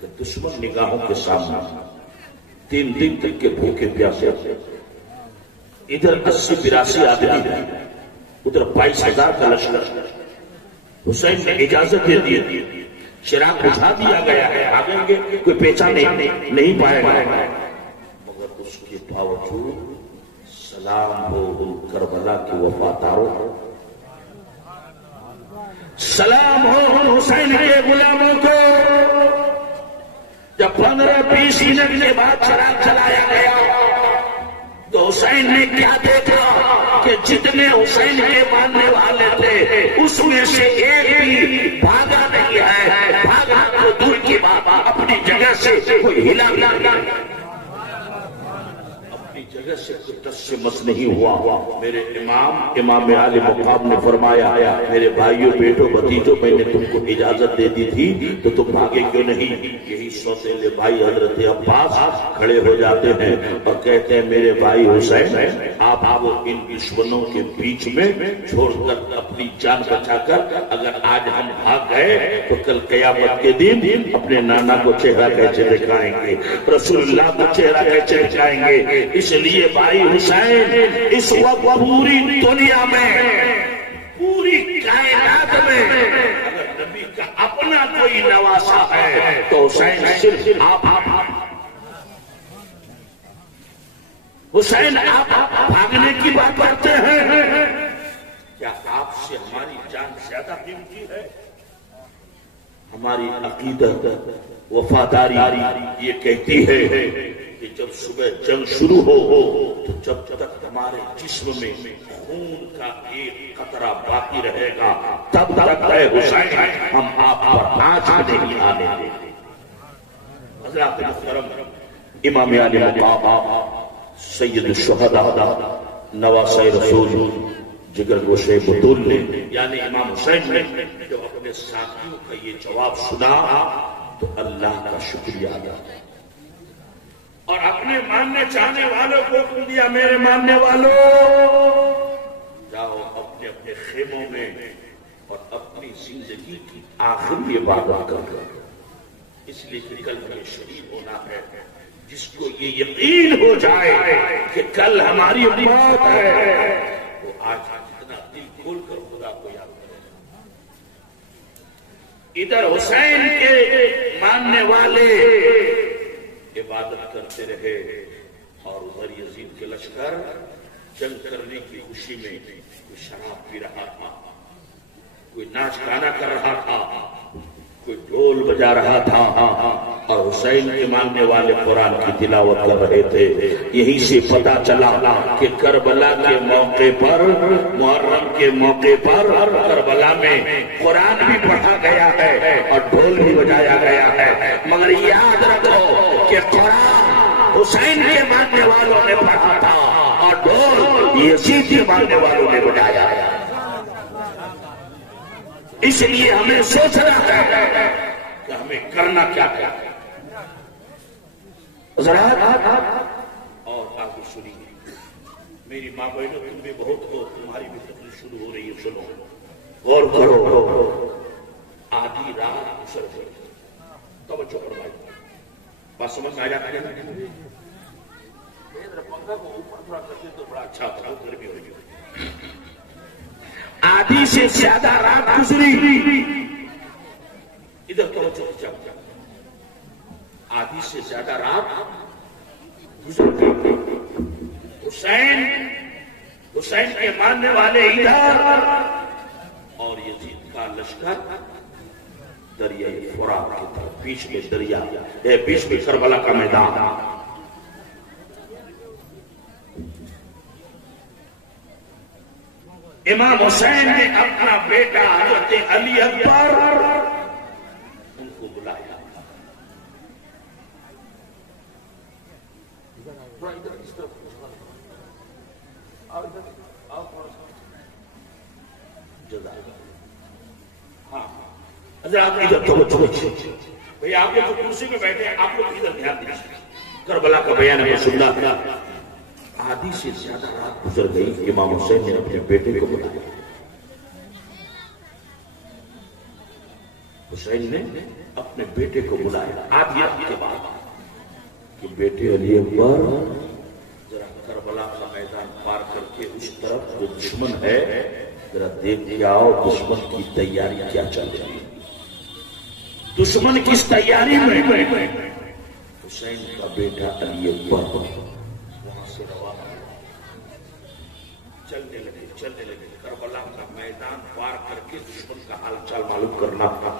کہ دشمن نگاہوں کے سامنے 3 دن تک کے بھوکے پیاسے، ادھر 80-82 آدمی ہیں، ادھر 22,000 کا لشکر۔ حسین نے اجازت دے دی، چراغ بجھا دیا گیا ہے، آگیں گے کوئی پہچان نہیں پائے گا۔ باوجود سلام ہو ان کربلا کے وفاداروں کو، سلام ہو ان حسین کے غلاموں کو۔ جب 15-20 منٹ کے بعد چراغ جلایا گیا تو حسین نے کیا دیکھا کہ جتنے حسین کے ماننے والے تھے اس میں سے ایک بھی بھاگا نہیں ہے، بھاگا تو دور کی بات اپنی جگہ سے کوئی ہلا نہیں، اپنی جگہ سے کوئی ٹس سے مس نہیں ہوا۔ میرے امام عالی مقام نے فرمایا میرے بھائیوں بیٹوں بھتیجوں میں نے تم کو اجازت دے دی تھی تو تم بھاگے کیوں نہیں؟ یہی سوتیلے بھائی حضرت عباس کھڑے ہو جاتے ہیں اور کہتے ہیں میرے بھائی حسین آپ ان دشمنوں کے بیچ میں چھوڑ کر اپنی جان بچا کر اگر آج ہم بھاگ گئے تو کل قیامت کے دن اپنے نانا کو چہرہ کیسے دکھائیں گے، رسول اللہ کو چہرہ کیسے دکھائیں گے؟ اس لیے بھائی حسین اس وقت پوری دنیا میں پوری کائنات میں اگر نبی کا اپنا کوئی نواسا ہے تو حسین صرف آپ حسین آپ بھاگنے کی بات کرتے ہیں، کیا آپ سے ہماری جان زیادہ قیمتی ہے؟ ہماری عقیدت وفاداری یہ کہتی ہے کہ جب صبح جنگ شروع ہو تو جب تک ہمارے جسم میں خون کا ایک قطرہ باقی رہے گا تب تک اے حسین ہم آپ پر آنچ نہیں آنے دیں گے۔ حضرات محترم امام عالی مقام سید الشہداء نواسہ رسول جگر گوشے بطول نے یعنی امام حسین نے جو اپنے ساتھیوں کا یہ جواب سنا تو اللہ کا شکریہ ادا اور اپنے ماننے چاہنے والوں کو حکم دیا میرے ماننے والوں جاؤ اپنے اپنے خیموں میں اور اپنی زندگی کی آخری عبادت کر لو، اس لیے کہ کل ہمیں شہید ہونا ہے۔ جس کو یہ یقین ہو جائے کہ کل ہماری موت ہے وہ آج اتنا دل کھول کر خدا کو یاد کرے۔ ادھر حسین کے ماننے والے عبادت کرتے رہے اور ادھر یزید کے لشکر جنگ کرنے کی خوشی میں کوئی شراب پی رہا تھا، کوئی ناچ گانا کر رہا تھا، کوئی ڈھول بجا رہا تھا اور حسین کے ماننے والے قرآن کی تلاوت کر رہے تھے۔ یہیں سے پتا چلا کہ کربلا کے موقع پر محرم کے موقع پر کربلا میں قرآن بھی پڑھا گیا ہے اور ڈھول بھی بجایا گیا ہے، مگر یاد رکھو کہ قرآن حسین کے ماننے والوں نے پڑھا تھا اور ڈھول یزید کے ماننے والوں نے بجایا ہے۔ اس لیے ہمیں سوچنا ہے کہ ہمیں کرنا کیا ہے۔ اور آگے سنیے میری ماں بہنوں تم بھی بہت ہو، تمہاری بھی تکلیف شروع ہو رہی ہے، سنو غور کرو۔ آدھی رات گزر گئی، توجہ فرمائیے، بات سمجھ میں آ جاتا ہے؟ پنکھا کو اوپر تھوڑا کرتے تو بڑا اچھا تھا، گرمی ہو رہی ہے۔ آدھی سے زیادہ رات گزری، ادھر توجہ چاہتا، آدھی سے زیادہ رات گزر گئی۔ حسین کے ماننے والے ادھر اور یزید کا لشکر دریائے فرات کی طرف، بیچ میں دریا ہے، بیچ میں کربلا کا میدان۔ امام حسین نے اپنا بیٹا حضرت علی اکبر ان کو بلایا، ہاں حضرات ادھر توجہ بھئی آپ لوگ کرسی میں بیٹھے ہیں، آپ لوگ ادھر دھیان دیجیے، کربلا کا بیان ہے سننا۔ آدھی سے زیادہ رات گزر گئی، امام حسین نے اپنے بیٹے کو بلایا۔ حسین نے اپنے بیٹے کو بلایا آدھی رات کے بعد کہ بیٹے علی اکبر ذرا کربلا کا میدان پار کر کے اس طرف جو دشمن ہے ذرا دیکھ کے آؤ دشمن کی تیاری کیا چل رہی ہے، دشمن کس تیاری میں۔ حسین کا بیٹا علی اکبر وہاں سے روانہ چلنے لگے کربلا کا میدان پار کر کے دشمن کا حال چال معلوم کرنا تھا.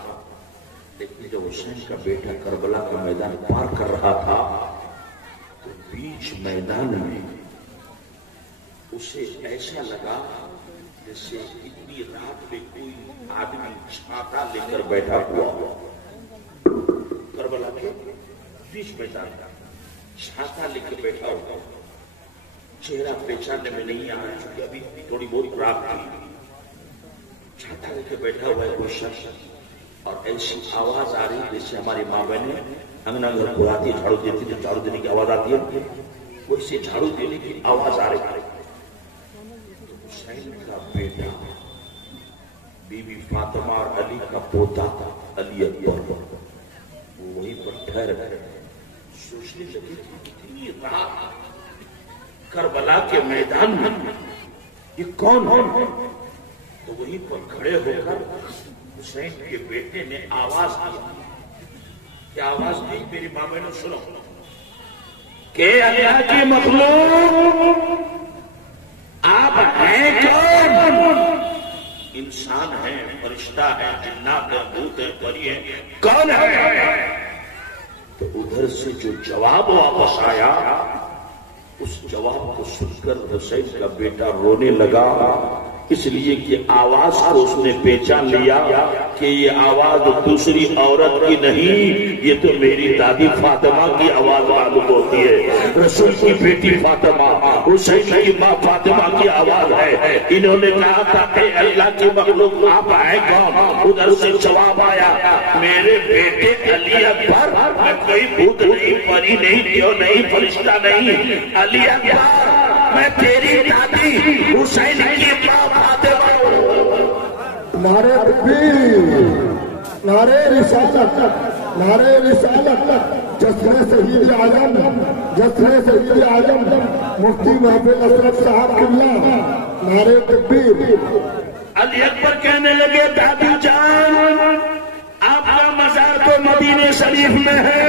لیکن جب حسین کا بیٹا کربلا کا میدان پار کر رہا تھا تو بیچ میدان میں اسے ایسا لگا جیسے اتنی رات میں کوئی آدمی چھاتا لے کر بیٹھا ہوا کربلا کے بیچ میدان کا چھاتا لے کر بیٹھا ہوا. چہرہ پہچاننے میں نہیں آیا چونکہ ابھی تھوڑی بہت رات تھی. چھاتا لے کے بیٹھا ہوا ہے کوئی شخص اور ایسی آواز آ رہی جیسے ہماری ماں بہنیں انگنا گھر پراتی جھاڑو دیتی تھی, جھاڑو دینے کی آواز آتی ہے ویسے جھاڑو دینے کی آواز آ رہی. حسین کا بیٹا بی بی فاطمہ اور علی کا پوتا علی اکبر وہیں پر ٹھہر گئے. سوچنے لگے کتنی رات کربلا کے میدان میں یہ کون ہے؟ تو وہیں پر کھڑے ہو کر حسین کے بیٹے نے آواز دی. کیا آواز دی میری ماں بہنوں سنو کہ اللہ کی مخلوق آپ ہیں کون؟ انسان ہے, فرشتہ ہے, جنات ہے, بھوت ہے, پری ہے, کون ہے؟ تو ادھر سے جو جواب واپس آیا اس جواب کو سن کر حسین کا بیٹا رونے لگا, اس لیے کہ آواز کو اس نے پہچان لیا کہ یہ آواز دوسری عورت کی نہیں, یہ تو میری دادی فاطمہ کی آواز معلوم ہوتی ہے. رسول کی بیٹی فاطمہ, حسین کی ماں فاطمہ کی آواز ہے. انہوں نے کہا تھا کہ اللہ کی مخلوق آپ ہیں کون؟ ادھر سے جواب آیا میرے بیٹے علی اکبر, میں کوئی بھوت نہیں, پری نہیں, دیو نہیں, فرشتہ نہیں, علی اکبر میں تیری دادی حسین کی ماں فاطمہ. نعرے تکبیر, نعرے رسالت, نعرے رسالت, جسر شہید اعظم, جسر شہید اعظم مفتی محفوظ اشرف صاحب قبلہ, نعرے تکبیر. علی اکبر کہنے لگے دادی جان آپ کا مزار تو مدینے شریف میں ہے,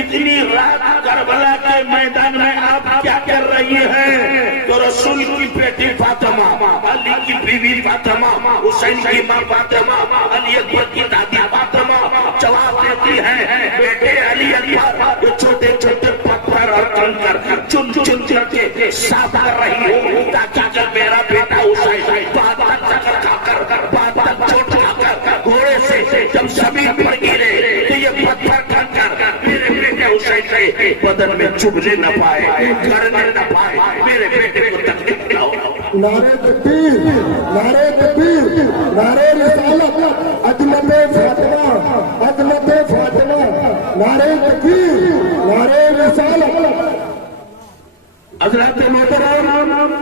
اتنی رات کربلا کے میدان میں آپ کیا کر رہی ہیں؟ تو رسول کی بیٹی فاطمہ, علی کی بیوی فاطمہ, حسین کی ماں فاطمہ, علی اکبر کی دادی فاطمہ جواب دیتی ہے بیٹے علی اکبر یہ چھوٹے چھوٹے پتھر اور کنکر چن چن کے صاف کر رہی ہوں تاکہ میرا بیٹا حسین بات چکر کھا کر بات چوٹ کھا کر گھوڑے سے جب زمین پر گرے تو یہ پتھر کنکر میرے بیٹے حسین کے بدن میں چبھنے نہ پائے, گرنے نہ پائے, میرے بیٹے کو تکلیف نہ ہو. نعرے تکبیر, نعرے تکبیر, نعرے رسالت, عظمت فاطمہ, عظمت فاطمہ, نعرے تکبیر, نعرے رسالت. حضرات محترم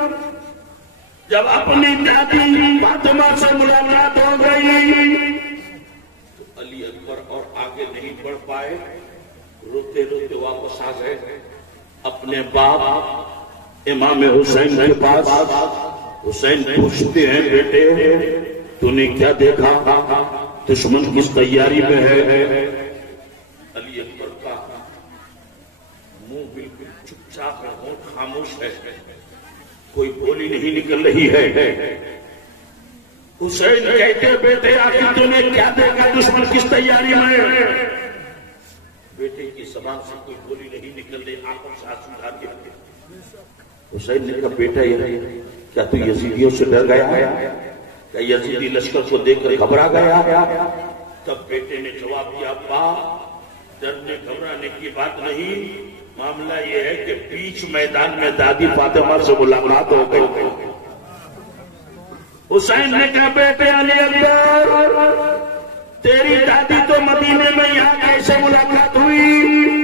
جب اپنی دادی فاطمہ سے ملاقات ہو گئی تو علی اکبر اور آگے نہیں بڑھ پائے, روتے روتے واپس آ گئے اپنے باپ امام حسین کے پاس. حسین پوچھتے ہیں بیٹے تو نے کیا دیکھا, دشمن کس تیاری میں ہے؟ علی اکبر کا منہ بالکل چپ چاپ ہے, ہونٹ خاموش ہے, کوئی بولی نہیں نکل رہی ہے. حسین کہتے بیٹے آخر تو نے کیا دیکھا, دشمن کس تیاری میں؟ بیٹے کی زبان سے کوئی بولی نہیں نکل رہی, آنکھوں سے آنسو ڈال کے. حسین نے کہا بیٹا یہ کیا تو یزیدیوں سے ڈر گیا ہے, کیا یزیدی لشکر کو دیکھ کر گھبرا گیا؟ تب بیٹے نے جواب دیا باپ ڈرنے گھبرانے کی بات نہیں, معاملہ یہ ہے کہ بیچ میدان میں دادی فاطمہ سے ملاقات ہو گئی. حسین نے کہا بیٹے علی اکبر تیری دادی تو مدینے میں یہاں کیسے ملاقات ہوئی؟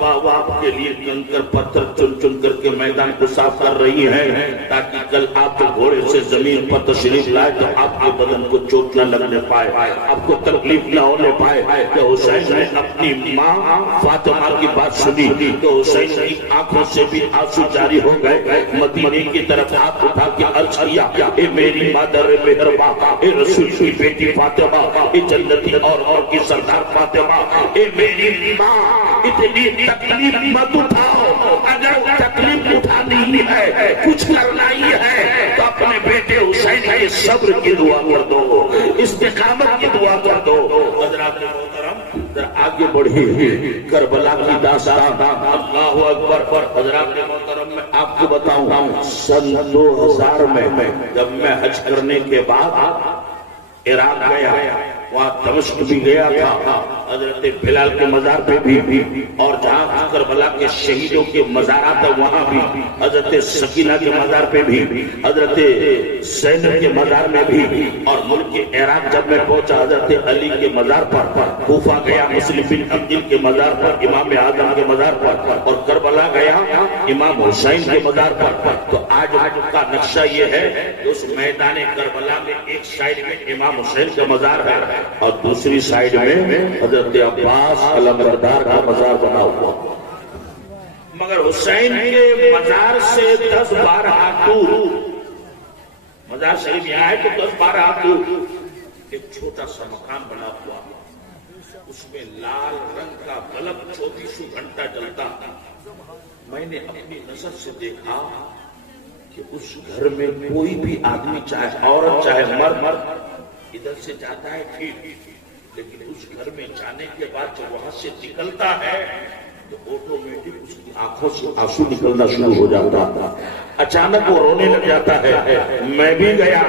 باپ آپ کے لیے کنکر پتھر چن چن کر کے میدان کو صاف کر رہی ہیں تاکہ کل آپ کے گھوڑے سے زمین پر تشریف لائے تو آپ کے بدن کو چوٹ نہ لگنے پائے, آپ کو تکلیف نہ ہونے پائے. کہ حسین نے اپنی ماں فاطمہ کی بات سنی تو حسین کی آنکھوں سے بھی آنسو جاری ہو گئے. مدینے کی طرف ہاتھ اٹھا کے عرض کیا اے میری مادر مہرباں, اے رسول کی بیٹی فاطمہ, اے جنتی اور کی سردار فاطمہ, اے میری ماں اتنی تکلیف مت اٹھاؤ, اگر تکلیف اٹھانی ہے، کچھ کرنا ہی ہے تو اپنے بیٹے حسین کے صبر کی دعا کر دو، استقامت کی دعا کر دو۔ حضرات محترم ذرا آگے بڑھیے، کربلا کی داستان، اللہ اکبر۔ حضرات محترم میں آپ کو بتاؤں، سن 2000 میں جب میں حج کرنے کے بعد عراق گیا، وہاں دمشق بھی گیا تھا، حضرت بلال کے مزار پہ بھی، اور جہاں کربلا کے شہیدوں کے مزارات ہیں وہاں بھی، حضرت سکینہ کے مزار پہ بھی، حضرت زینب کے مزار میں بھی، اور ملک کے عراق جب میں پہنچا حضرت علی کے مزار پر، کوفہ گیا مسلم بن عقیل کے مزار پر، امام اعظم کے مزار پر، اور کربلا گیا امام حسین کے مزار پر۔ تو آج کا نقشہ یہ ہے کہ اس میدان کربلا میں ایک سائڈ میں امام حسین کا مزار ہے اور دوسری سائڈ میں حضرت عباس علمبردار کا مزار بنا ہوا، مگر حسین کے مزار سے 10-12 ہاتھ دور، مزار شریف یہاں ہے تو 10-12 ہاتھ دور ایک چھوٹا سا مکان بنا ہوا، اس میں لال رنگ کا بلب 24 گھنٹہ جلتا۔ میں نے اپنی نظر سے دیکھا کہ اس گھر میں کوئی بھی آدمی، چاہے عورت چاہے مرد، ادھر سے جاتا ہے ٹھیک، لیکن اس گھر میں جانے کے بعد جب وہاں سے نکلتا ہے تو آٹومیٹک اس کی آنکھوں سے آنسو نکلنا شروع ہو جاتا تھا، اچانک وہ رونے لگ جاتا ہے۔ میں بھی گیا،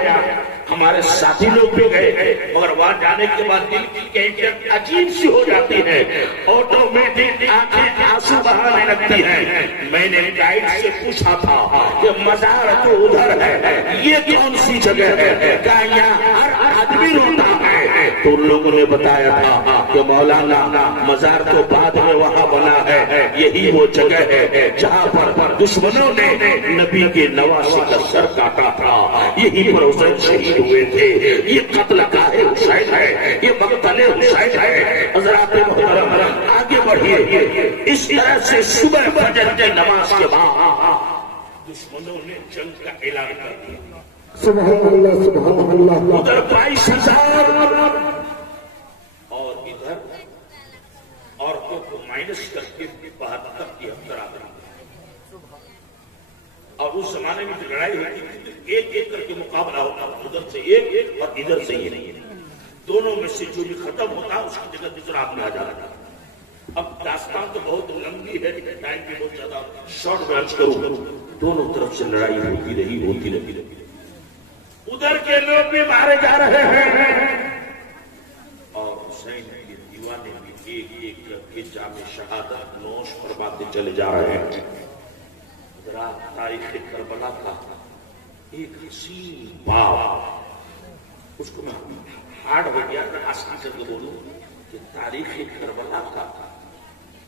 ہمارے ساتھی لوگ بھی گئے، مگر وہاں جانے کے بعد دل کی کیفیت عجیب سی ہو جاتی ہے، آٹومیٹک آنکھیں آنسو بہانے لگتی ہیں۔ میں نے گائیڈ سے پوچھا تھا کہ مزار تو ادھر ہے، یہ کون سی جگہ ہے؟ کہا یہاں ہر آدمی روتا ہے۔ تو ان لوگوں نے بتایا تھا کہ مولانا مزار تو بعد میں وہاں بنا ہے، یہی وہ جگہ ہے جہاں پر دشمنوں نے نبی کے نواسے کا سر کاٹا تھا، یہی پر حسین شہید ہوئے تھے، یہ قتل کا حسین ہے، یہ مقتل حسین ہے۔ حضرات محترم آگے بڑھیے، اس طرح سے صبح فجر کی نماز کے بعد دشمنوں نے جنگ کا اعلان کر دیا۔ سبحان اللہ سبحان اللہ۔ ادھر 22,000 اور ادھر عورتوں کو مائنس کر کے 72-73 آ گئی۔ اور اس زمانے میں جو لڑائی ہوتی تھی ایک کر کے مقابلہ ہوتا، ادھر سے ایک اور ادھر سے یہ، دونوں میں سے جو بھی ختم ہوتا اس کی جگہ دوسرا آدمی آ جاتا۔ اب داستان تو بہت لمبی ہے، ٹائم بھی بہت زیادہ شارٹ میں عرض کروں، دونوں طرف سے لڑائی ہوتی رہی، ادھر کے لوگ بھی مارے جا رہے ہیں اور حسین کے دیوانے بھی ایک کر کے جام شہادت نوش فرماتے چلے جا رہے ہیں۔ تاریخ کربلا کا ایک حسین باب، اس کو میں ہارڈ ہو گیا کہ آسانی سے بولوں کہ تاریخ کربلا کا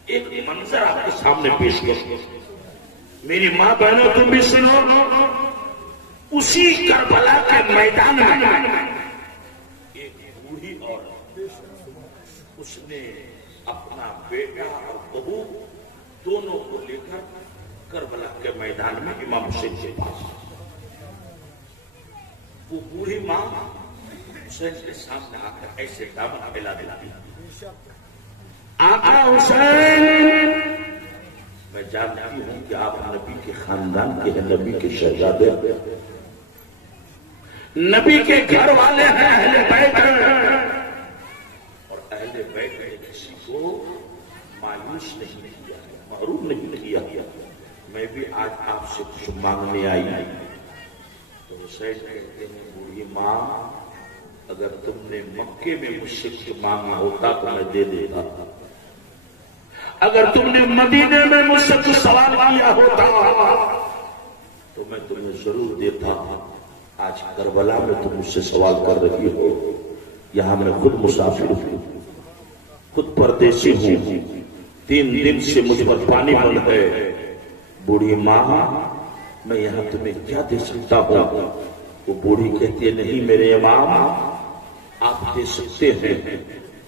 ایک منظر آپ کے سامنے پیش کروں۔ میری ماں بہنوں تم بھی سنو، اسی کربلا کے میدان میں ایک بوڑھی عورت، اس نے اپنا بیٹا اور بہو دونوں کو لے کر کربلا کے میدان میں امام حسین کے پاس، وہ بوڑھی ماں حسین کے سامنے آ کر ایسے دامن پھیلا دی، آقا حسین میں جانتی ہوں کہ آپ نبی کے خاندان کے ہیں، نبی کے شہزادے، نبی کے گھر والے ہیں، اہل بیت ہیں، اور اہل بیت نے کسی کو مایوس نہیں کیا، محروم نہیں کیا۔ میں بھی آج آپ سے کچھ مانگنے آئی، تو حسین کہتے ہیں بوڑھی ماں اگر تم نے مکے میں مجھ سے کچھ مانگا ہوتا تو میں دے دیتا، اگر تم نے مدینے میں مجھ سے کچھ سوال کیا ہوتا تو میں تمہیں ضرور دیتا۔ آج کربلا میں تم مجھ سے سوال کر رہی ہو، یہاں میں خود مسافر ہوں، خود پردیسی ہوں، 3 دن سے مجھ پر پانی بند ہے، بوڑھی ماں میں یہاں تمہیں کیا دے سکتا ہوں؟ وہ بوڑھی کہتی ہے نہیں میرے امام، آپ دے سکتے ہیں،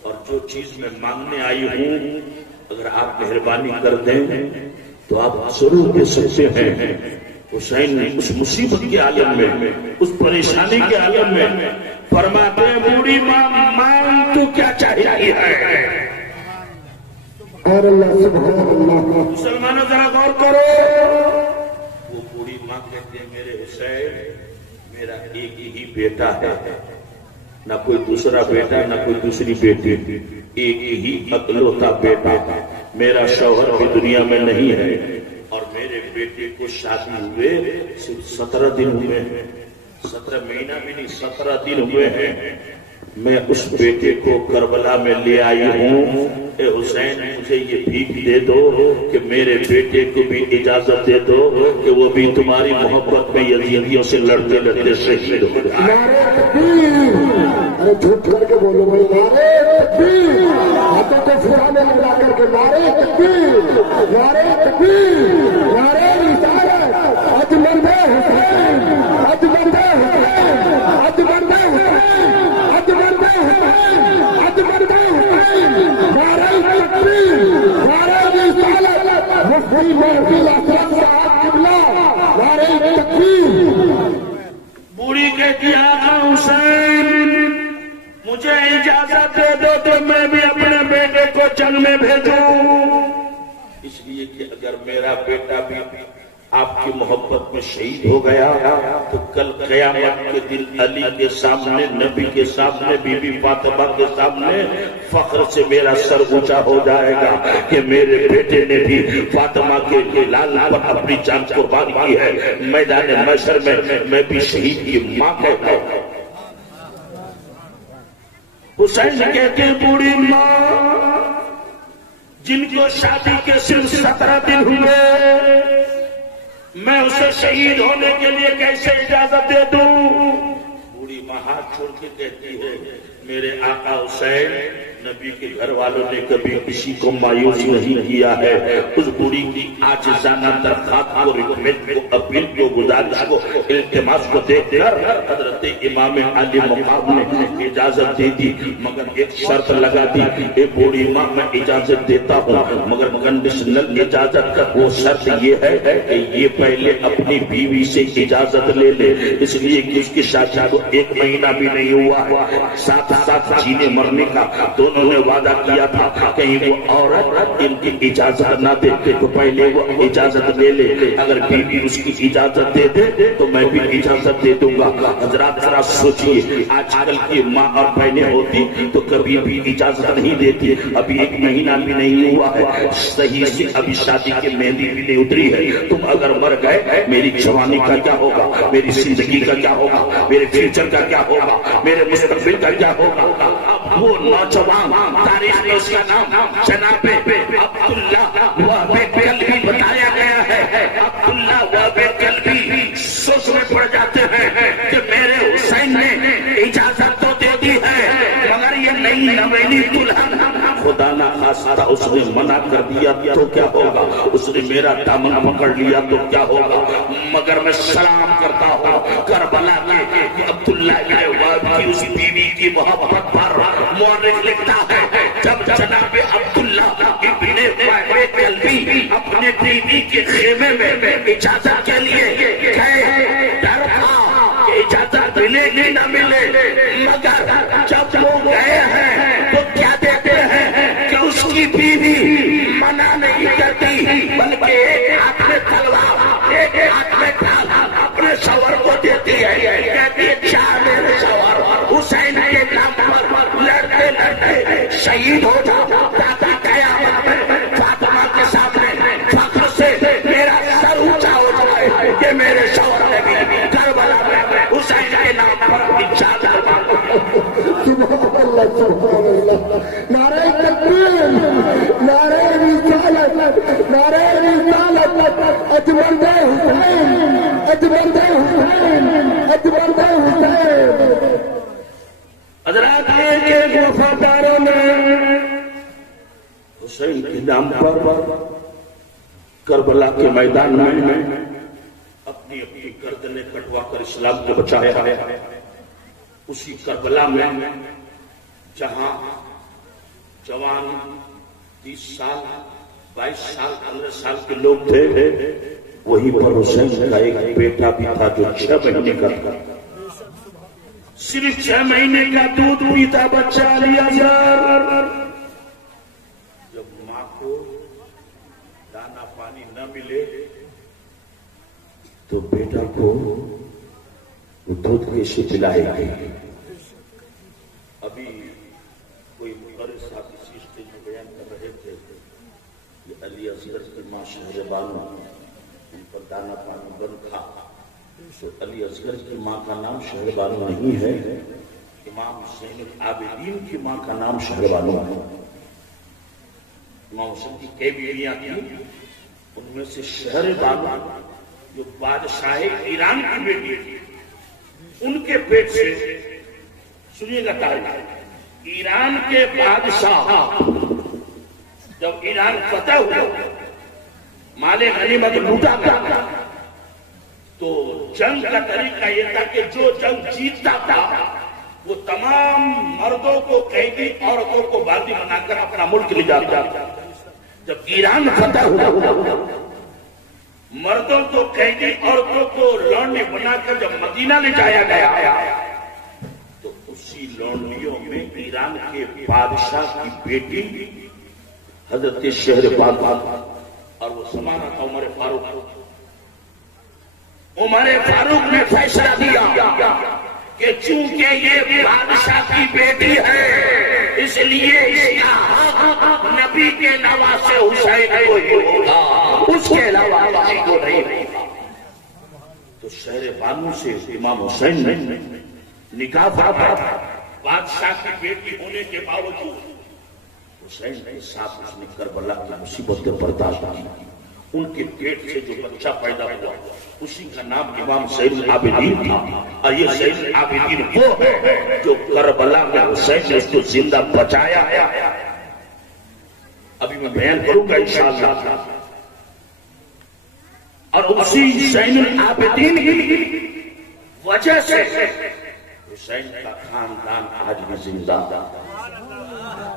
اور جو چیز میں مانگنے آئی ہوں اگر آپ مہربانی کر دیں تو آپ ضرور دے سکتے ہیں۔ حسین نے اس مصیبت کے عالم میں، اس پریشانی کے عالم میں فرماتے ہیں بوڑھی ماں مانگ تو کیا چاہیے ہے؟ اور اللہ سبحان اللہ۔ مسلمانوں ذرا غور کرو، کہتے ہیں میرے حسین میرا ایک ہی بیٹا ہے، نہ کوئی دوسرا بیٹا نہ کوئی دوسری بیٹی، ایک ہی اکلوتا بیٹا، میرا شوہر بھی دنیا میں نہیں ہے، اور میرے بیٹے کو شادی ہوئے صرف 17 دن ہوئے ہیں، 17 مہینہ بھی نہیں 17 دن ہوئے ہیں، میں اس بیٹے کو کربلا میں لے آئی ہوں، اے حسین مجھے یہ بھیک دے دو کہ میرے بیٹے کو بھی اجازت دے دو کہ وہ بھی تمہاری محبت میں یزیدیوں سے لڑتے لڑتے شہید ہو جائے۔ نعرے تکبیر! ارے جھوٹ کر کے بولو بھائی، نعرے تکبیر! ہاتھوں کو پھرا میں لگا کر کے نعرے تکبیر! نعرے تکبیر! نعرے رسالت! اج مرد حسین! اج مرد حسین! اج مرد حسین! اج مرد حسین! اج مرد حسین! نعرے تکبیر! نعرے رسالت! مفتی محفل اسد صاحب قبلہ! نعرے تکبیر! بوڑھی کہتی آقا حسین مجھے اجازت دے دو تو میں بھی اپنے بیٹے کو جنگ میں بھیجوں، اس لیے کہ اگر میرا بیٹا بھی آپ کی محبت میں شہید ہو گیا تو کل قیامت کے دن علی کے سامنے، نبی کے سامنے، بی بی فاطمہ کے سامنے فخر سے میرا سر اونچا ہو جائے گا کہ میرے بیٹے نے بھی فاطمہ کے لال پر اپنی جان قربان کی ہے، میدان محشر میں بھی شہید کی ماں کہتا ہوں۔ حسین کہتے ہیں بوڑھی ماں جن کو شادی کے صرف 17 دن ہوئے، میں اسے شہید ہونے کے لیے کیسے اجازت دے دوں؟ بوڑھی ماں ہاتھ چھوڑ کے کہتی ہے میرے آقا حسین نبی کے گھر والوں نے کبھی کسی کو مایوس نہیں کیا ہے، اس بوڑھی کی عاجزانہ درخواست کو، ریکویسٹ کو، اپیل کو، گزارش کو، التماس کو دیکھ کر حضرت امام علی مقام نے اجازت دے دی، مگر ایک شرط لگا دی، اے بوڑھی ماں میں اجازت دیتا ہوں مگر کنڈیشنل اجازت کا وہ شرط یہ ہے کہ یہ پہلے اپنی بیوی سے اجازت لے لے، اس لیے کہ اس کی شادی کو 1 مہینہ بھی نہیں ہوا ہے، ساتھ ساتھ جینے مرنے کا دونوں نے وعدہ کیا تھا، کہیں وہ عورت ان کی اجازت نہ دے تو پہلے وہ اجازت لے لے، اگر بیوی اس کی اجازت دے دے تو میں بھی اجازت دے دوں گا۔ حضرات ذرا سوچئے آج کل کی ماں اور بہنیں ہوتی تو کبھی بھی اجازت نہیں دیتی، ابھی 1 مہینہ بھی نہیں ہوا ہے، صحیح سے ابھی شادی کی مہندی بھی نہیں اتری ہے، تم اگر مر گئے میری جوانی کا کیا ہوگا، میری زندگی کا کیا ہوگا، میرے فیوچر کا کیا ہوگا، میرے مستقبل کا کیا ہوگا؟ اب وہ نوجوان تاریخ میں اس کا نام جناب عبداللہ وہب کلبی بتایا گیا ہے، عبداللہ وہب کلبی سوچ میں پڑ جاتے ہیں کہ میرے حسین نے اجازت تو دے دی ہے مگر یہ نئی نویلی دلہن خدا نہ خواستہ اس نے منع کر دیا تو کیا ہوگا، اس نے میرا دامن پکڑ لیا تو کیا ہوگا، مگر میں سلام کرتا ہوں کربلا کے عبداللہ کی اس بیوی کی محبت پر۔ مورخ لکھتا ہے جب جناب عبداللہ ابن وہب کلبی اپنے بیوی کے خیمے میں اجازت کے لیے گئے، ڈر تھا کہ اجازت ملے گی نہ ملے، مگر جب وہ گئے ہیں تو کیا دیتے ہیں کہ اس کی بیوی منع نہیں کرتی بلکہ ایک ہاتھ میں تلوار ایک ہاتھ میں ڈھال اپنے شوہر کو دیتی ہے، کہتی ہے کیا میرے شوہر حسین کے نام پر لڑتے لڑتے شہید ہو جاؤ تاکہ قیامت میں فاطمہ کے سامنے فخر سے میرا سر اونچا ہو جائے کہ میرے شوہر نے بھی کربلا میں حسین کے نام پر اجازت۔ سبحان اللہ سبحان اللہ، نعرہ تکبیر، نعرہ رسالت، نعرہ رسالت، اجمل حسین، اجمل حسین، اجمل حسین۔ حضرات ایک وفاداروں نے حسین کے نام پر کربلا کے میدان میں اپنی اپنی گردنیں کٹوا کر اسلام کو بچایا ہے۔ اسی کربلا میں جہاں جوان 30 سال 22 سال 15 سال کے لوگ تھے، وہیں پر حسین کا ایک بیٹا بھی تھا جو 6 مہینے کا تھا، صرف 6 مہینے کا دودھ پیتا بچہ علی اصغر۔ جب ماں کو دانا پانی نہ ملے تو بیٹا کو وہ دودھ کیسے پلائے گی؟ ابھی کوئی مقرر صاحب اسی اسٹیج میں بیان کر رہے تھے کہ علی اصغر کی ماں شہر بانو، ان پر دانا پانی بند تھا، تو علی اصغر کی ماں کا نام شہر بانو نہیں ہے، امام حسین العابدین کی ماں کا نام شہر بانو ہے۔ امام حسین کی کئی بیویاں تھیں، ان میں سے شہر بانو جو بادشاہ ایران کی بیٹی تھی، ان کے پیٹ سے، سنیے گا تاریخ، ایران کے بادشاہ جب ایران فتح ہوا، مال غنیمت لوٹا گیا، تو جنگ کا طریقہ یہ تھا کہ جو جنگ جیتتا تھا وہ تمام مردوں کو قیدی، عورتوں کو باندی بنا کر اپنا ملک لے جاتا۔ جب ایران فتح ہوا، مردوں کو قیدی، عورتوں کو لونڈی بنا کر جب مدینہ لے جایا گیا، تو اسی لونڈیوں میں ایران کے بادشاہ کی بیٹی حضرت شہر بانو، اور وہ زمانہ تھا عمر فاروق۔ عمر فاروق نے فیصلہ دیا کہ چونکہ یہ بادشاہ کی بیٹی ہے، اس لیے اس کا حق نبی کے نواسے حسین کو ہی ہوگا، اس کے علاوہ کسی کو نہیں ہوگا۔ تو شہر بانو سے امام حسین نے نکاح پڑھا، بادشاہ کی بیٹی ہونے کے باوجود حسین کے ساتھ اس نے کربلا کی مصیبتیں برداشت کی۔ ان کے پیٹ سے جو بچہ پیدا ہوا اسی کا نام امام زین العابدین تھا، اور یہ زین العابدین وہ ہے جو کربلا میں حسین نے اس کو زندہ بچایا۔ ابھی میں بیان کروں گا انشاءاللہ۔ اور اسی زین العابدین کی وجہ سے حسین کا خاندان آج بھی زندہ۔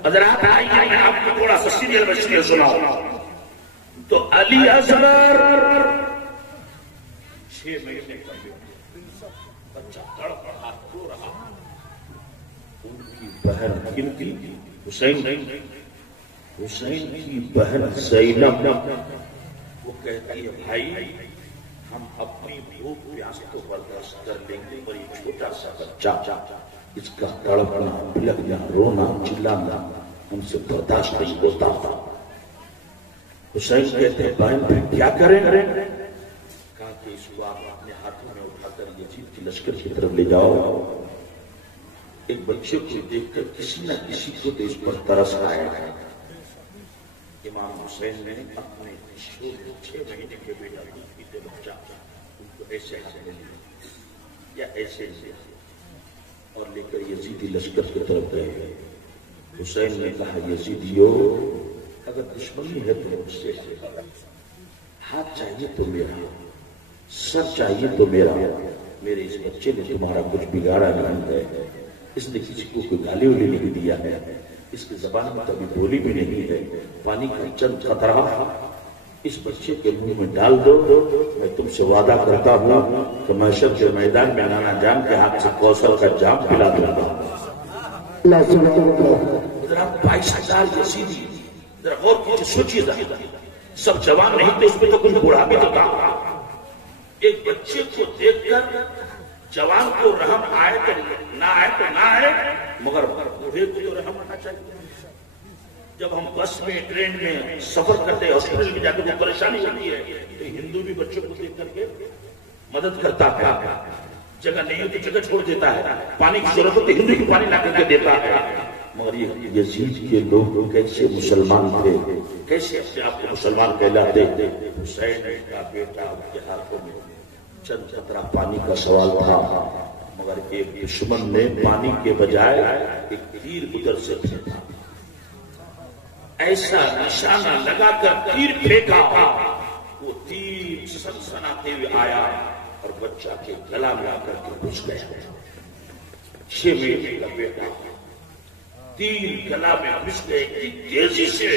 حضرات آئیے میں آپ کو تھوڑا سا سیریل بچے سناؤں۔ تو علی اصغر 6 مہینے کا بچہ تڑپ رہا، رو رہا، ان کی بہن کن کی؟ حسین کی بہن زینب وہ کہتی ہے بھائی ہم اپنی بھوک پیاس کو برداشت کر لیں گے، اور یہ چھوٹا سا بچہ اس کا تڑپنا، بلکنا، رونا، چلانا ہم سے برداشت نہیں ہوتا۔ حسین کہتے ہیں بہن پھر کیا کریں؟ کہا کہ اس کو آپ اپنے ہاتھوں میں اٹھا کر یزید کی لشکر کی طرف لے جاؤ۔ ایک بچے کو دیکھ کر کسی نہ کسی کو تو اس پر ترس آیا ہے۔ امام حسین نے اپنے 6 مہینے کے بیٹا پیتے بچہ ان کو ایسے ہاتھ میں لیا یا ایسے لیا اور لے کر یزیدی لشکر کی طرف گئے۔ حسین نے کہا یزیدیو اگر دشمنی ہے تو مجھ سے، ہاتھ چاہیے تو میرا، سر چاہیے تو میرا، میرے اس بچے نے تمہارا کچھ بگاڑا نہیں ہے، اس نے کسی کو کوئی گالی ولی نہیں دیا ہے، اس کی زبان میں کبھی بولی بھی نہیں ہے، پانی کا چند قطرہ اس بچے کے منہ میں ڈال دو، میں تم سے وعدہ کرتا ہوں کہ محشر کے میدان میں نانا جان کے ہاتھ سے کوثر کا جام پلا دوں گا۔ 22,000 یزیدی، ذرا غور کیجیے، سوچیے ذرا، سب جوان نہیں تھے، اس میں تو کچھ بوڑھا بھی تو تھا۔ ایک بچے کو دیکھ کر جوان کو رحم آئے تو نہ آئے، مگر بوڑھے کو تو رحم آنا چاہیے۔ جب ہم بس میں، ٹرین میں سفر کرتے ہیں، ہاسپٹل میں جا کے جو پریشانی ہوتی ہے تو ہندو بھی بچوں کو دیکھ کر کے مدد کرتا ہے، جگہ نہیں ہوتی جگہ چھوڑ دیتا ہے، پانی کی ضرورت ہوتی ہندو کی پانی لا کر کے دیتا ہے۔ مگر یہ یزید کے لوگ کیسے مسلمان تھے، کیسے اپنے آپ کو مسلمان کہلاتے؟ حسین کا بیٹا ان کے ہاتھوں میں چند قطرہ پانی کا سوال تھا، مگر ایک دشمن نے پانی کے بجائے ایک تیر ادھر سے پھینکا، ایسا نشانہ لگا کر تیر پھینکا، وہ تیر سنسناتے ہوئے آیا اور بچہ کے گلا میں آ کر کے گھس گیا۔ 6 مہینے کا بیٹا، تیر گلا میں گھس گئے اتنی تیزی سے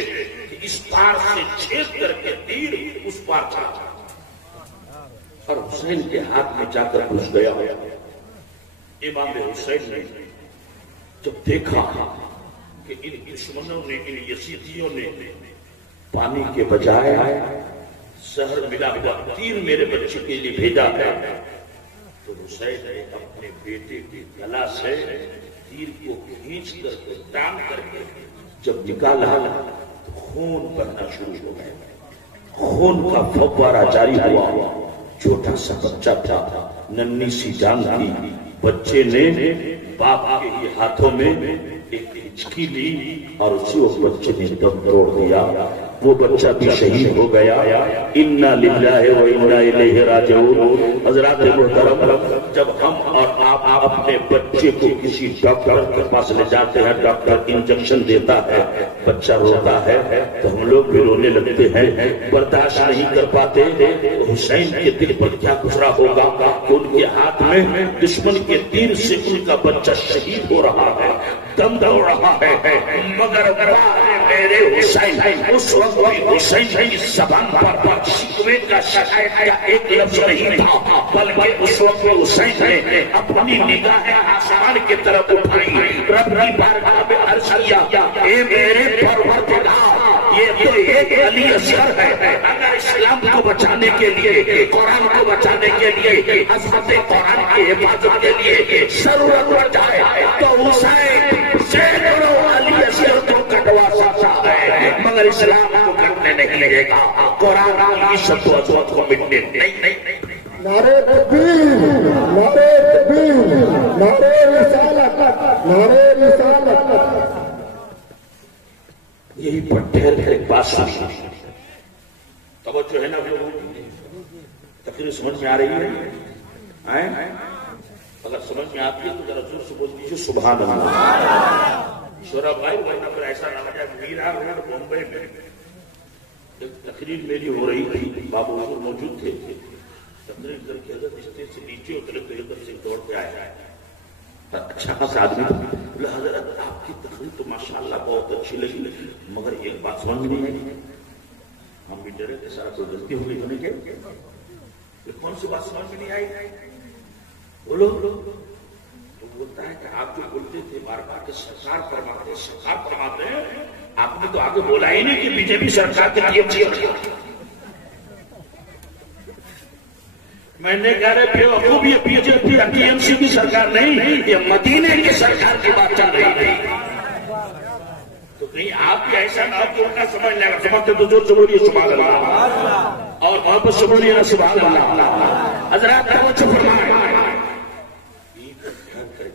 کہ اس پار سے چھید کر کے تیر اس پار چلا اور حسین کے ہاتھ میں جا کر گھس گیا۔ امام حسین نے جب دیکھا کہ ان دشمنوں نے، ان یزیدیوں نے پانی کے بجائے زہر ملا ہوا تیر میرے بچے کے لیے بھیجا ہے، تو حسین نے اپنے بیٹے کے گلا سے تیر کو کھینچ کر کے ٹانگ کر کے جب نکالا تو خون بہنا شروع ہو گیا، خون کا فوارہ جاری ہوا، چھوٹا سا بچہ تھا، ننھی سی جان تھی، بچے نے باپ کے ہی ہاتھوں میں ایک ہچکی لی اور اسی وقت بچے نے دم توڑ دیا، وہ بچہ بھی شہید ہو گیا۔ انا للہ و انا الیہ راجعون۔ حضرات محترم، جب ہم اور آپ اپنے بچے کو کسی ڈاکٹر کے پاس لے جاتے ہیں، ڈاکٹر انجیکشن دیتا ہے، بچہ روتا ہے تو ہم لوگ بھی رونے لگتے ہیں، برداشت نہیں کر پاتے۔ حسین کے دل پر کیا گزرا ہوگا کہ ان کے ہاتھ میں دشمن کے تیر سے ان کا بچہ شہید ہو رہا ہے، دم دوڑ رہا ہے، مگر میرے حسین اس وقت حسین کی زبان پر شکوے کا شکایت کا ایک لفظ نہیں تھا، بلکہ اس وقت حسین نے اپنی نگاہیں آسمان کی طرف اٹھائی، رب کی بارگاہ میں عرض کیا، اے میرے پروردگار، یہ تو ایک علی اصغر ہے، اگر اسلام کو بچانے کے لیے، قرآن کو بچانے کے لیے، عظمت قرآن کی حفاظت کے لیے ضرورت پڑ جائے تو حسین سینکڑوں علی اصغر کو کٹوا سکتا ہے، مگر اسلام کو کرنے نہیں لگے گا، قرآن کی شد و عظمت کو مٹنے نہیں۔ نعرہ تکبیر، نعرہ تکبیر، نعرہ رسالت، نعرہ رسالت۔ یہی پر ٹھہر کر ایک بات سنی، توجہ ہے نا لوگوں کی؟ تقریر سمجھ میں آ رہی ہے؟ اگر سمجھ میں آتی ہے تو ذرا زور سے بول دیجیے سبحان اللہ۔ شورا بھائی، ورنہ پھر ایسا نہ ہو جائے میرا روڈ بمبئی میں ایک تقریر میری ہو رہی تھی، بابو حضور موجود تھے، تقریر کر کے حضرت اسٹیج سے نیچے اترے تو ایک دم سے دوڑ کے آیا، اچھا خاصا آدمی تھا، بولا حضرت آپ کی تقریر تو ماشاءاللہ بہت اچھی لگی، مگر ایک بات سمجھ میں نہیں آئی، ہم بھی ڈرے تھے سارا کوئی غلطی ہو گئی ہونے کے، کون سی بات سمجھ میں نہیں آئی؟ بولو۔ تو بولتا ہے کہ آپ جو بولتے تھے بار بار کہ سرکار فرماتے ہیں، آپ نے تو آگے بولا ہی نہیں کہ بی جے پی سرکار کے لیے میں نے کہا رہے بیوقوف، یہ B J P T M C کی سرکار نہیں، یہ مدینے کی سرکار کی بات چل رہی تھی۔ تو کہیں آپ بھی ایسا نہ ہو کہ ان کا سمجھ لے گا، سمجھتے تو زور سے بولیے سبحان اللہ، اور محبت سے بولیے نا سبحان اللہ۔ حضرات توجہ فرمائیں،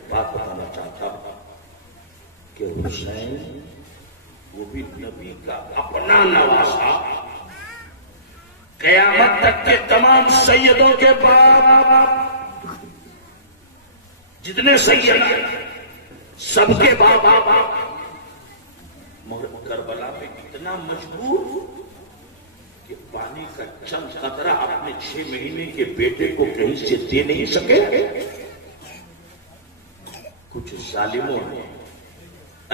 بات بتانا چاہتا ہوں کہ حسین وہ بھی نبی کا اپنا نواسا، قیامت تک کے تمام سیدوں کے بعد جتنے سید سب کے باپ، مگر کربلا میں اتنا مجبور کہ پانی کا چند قطرہ اپنے 6 مہینے کے بیٹے کو کہیں سے دے نہیں سکے۔ کچھ ظالموں نے،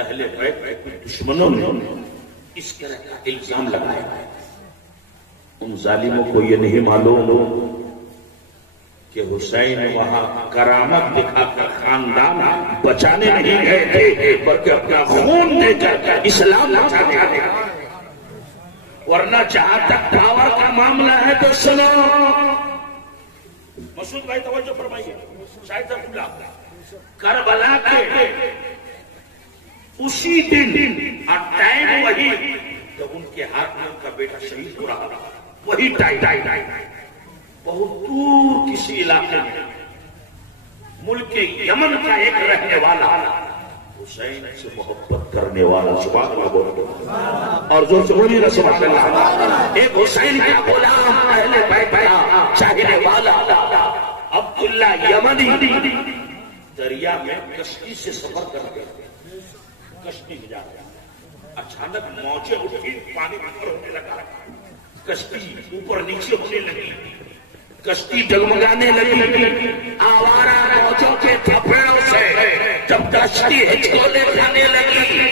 اہل بیت کے کچھ دشمنوں نے اس طرح کا الزام لگایا، ان ظالموں کو یہ نہیں معلوم کہ حسین وہاں کرامت دکھا کر خاندان بچانے نہیں گئے تھے، بلکہ اپنا خون دے کر اسلام بچانے گئے، ورنہ جہاں تک دعویٰ کا معاملہ ہے تو سنو۔ مسعود بھائی توجہ فرمائیے، شاہد اللہ کربلا کے اسی دن اور ٹائم وہی جب ان کے ہاتھ میں ان کا بیٹا شہید ہو رہا تھا، وہی ٹائم بہت دور کسی علاقے میں ملک یمن کا ایک رہنے والا حسین سے محبت کرنے والا، سبحان اللہ بولو اور زور سے بولیے نا سبحان اللہ، ایک حسین کا غلام اہل بیت کا چاہنے والا عبداللہ یمنی دریا میں کشتی سے سفر کر گیا، کشتی میں جا گیا، اچانک موجیں اٹھی، پانی اوپر ہونے لگا، کشتی اوپر نیچے ہونے لگی، کشتی ڈگمگانے لگی، آوارہ موجوں کے تھپڑوں سے جب کشتی ہچکولے کھانے لگی،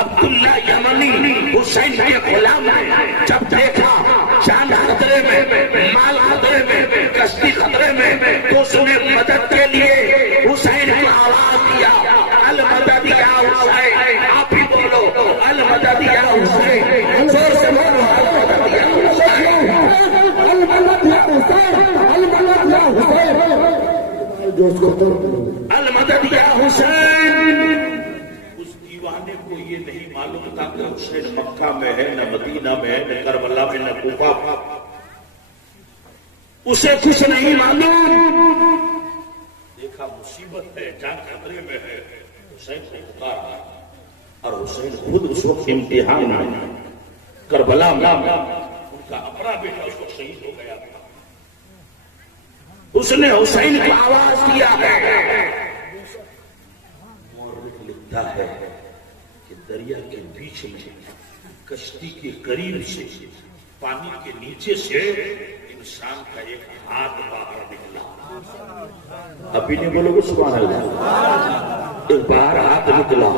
عبداللہ یمنی حسین کے غلام جب دیکھا جان خطرے میں، مال خطرے میں، کشتی خطرے میں، تو اس نے مدد کے لیے حسین کو آواز دیا، المدد یا حسین، آپ ہی بولو المدد یا حسین، زور سے بولو المدد یا حسین۔ جو اس کو المدد یا حسین. اس دیوانے کو یہ نہیں معلوم تھا کہ حسین مکہ میں ہے، نہ مدینہ میں ہے، نہ کربلا میں، نہ کوفہ. اسے کچھ نہیں معلوم. دیکھا مصیبت ہے، جان خطرے میں ہے، حسین کو پکارا. اور حسین خود اس وقت امتحان میں کربلا میں ان کا اپنا بیٹا اس وقت شہید ہو گیا تھا. اس نے حسین کو آواز دیا ہے. مورخ لکھتا ہے کہ دریا کے بیچ میں کشتی کے قریب سے پانی کے نیچے سے انسان کا ایک ہاتھ باہر نکلا. ابھی نہیں بولو گے سبحان اللہ. ایک باہر ہاتھ نکلا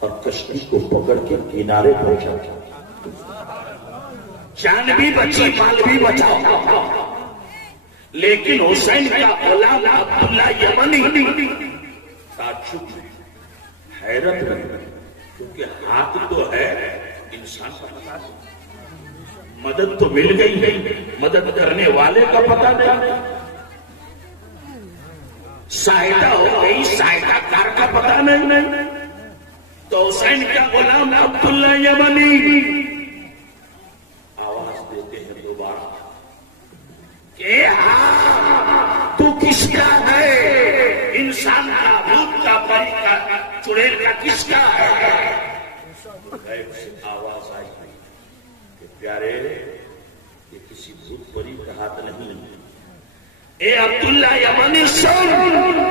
اور کشتی کو پکڑ کے کنارے پہنچا. جان بھی بچی، مال بھی بچا. لیکن حسین کا غلام عبداللہ یمنی تعجب میں، حیرت میں، کیونکہ ہاتھ تو ہے انسان کا پتا نہیں، مدد تو مل گئی ہے، مدد کرنے والے کا پتا نہیں، سہایتا ہو گئی، سہایتا کار کا پتا نہیں. تو حسین کا غلام عبداللہ یمنی آواز دیتے ہیں دوبارہ کہ ہاں تو کس کا ہے؟ انسان کا، بھوت کا، پری کا، چڑیل کا، کس کا ہے؟ غیب سے آواز آئی کہ پیارے یہ کسی بھوت پری کا ہاتھ نہیں. اے عبداللہ یمنی سن،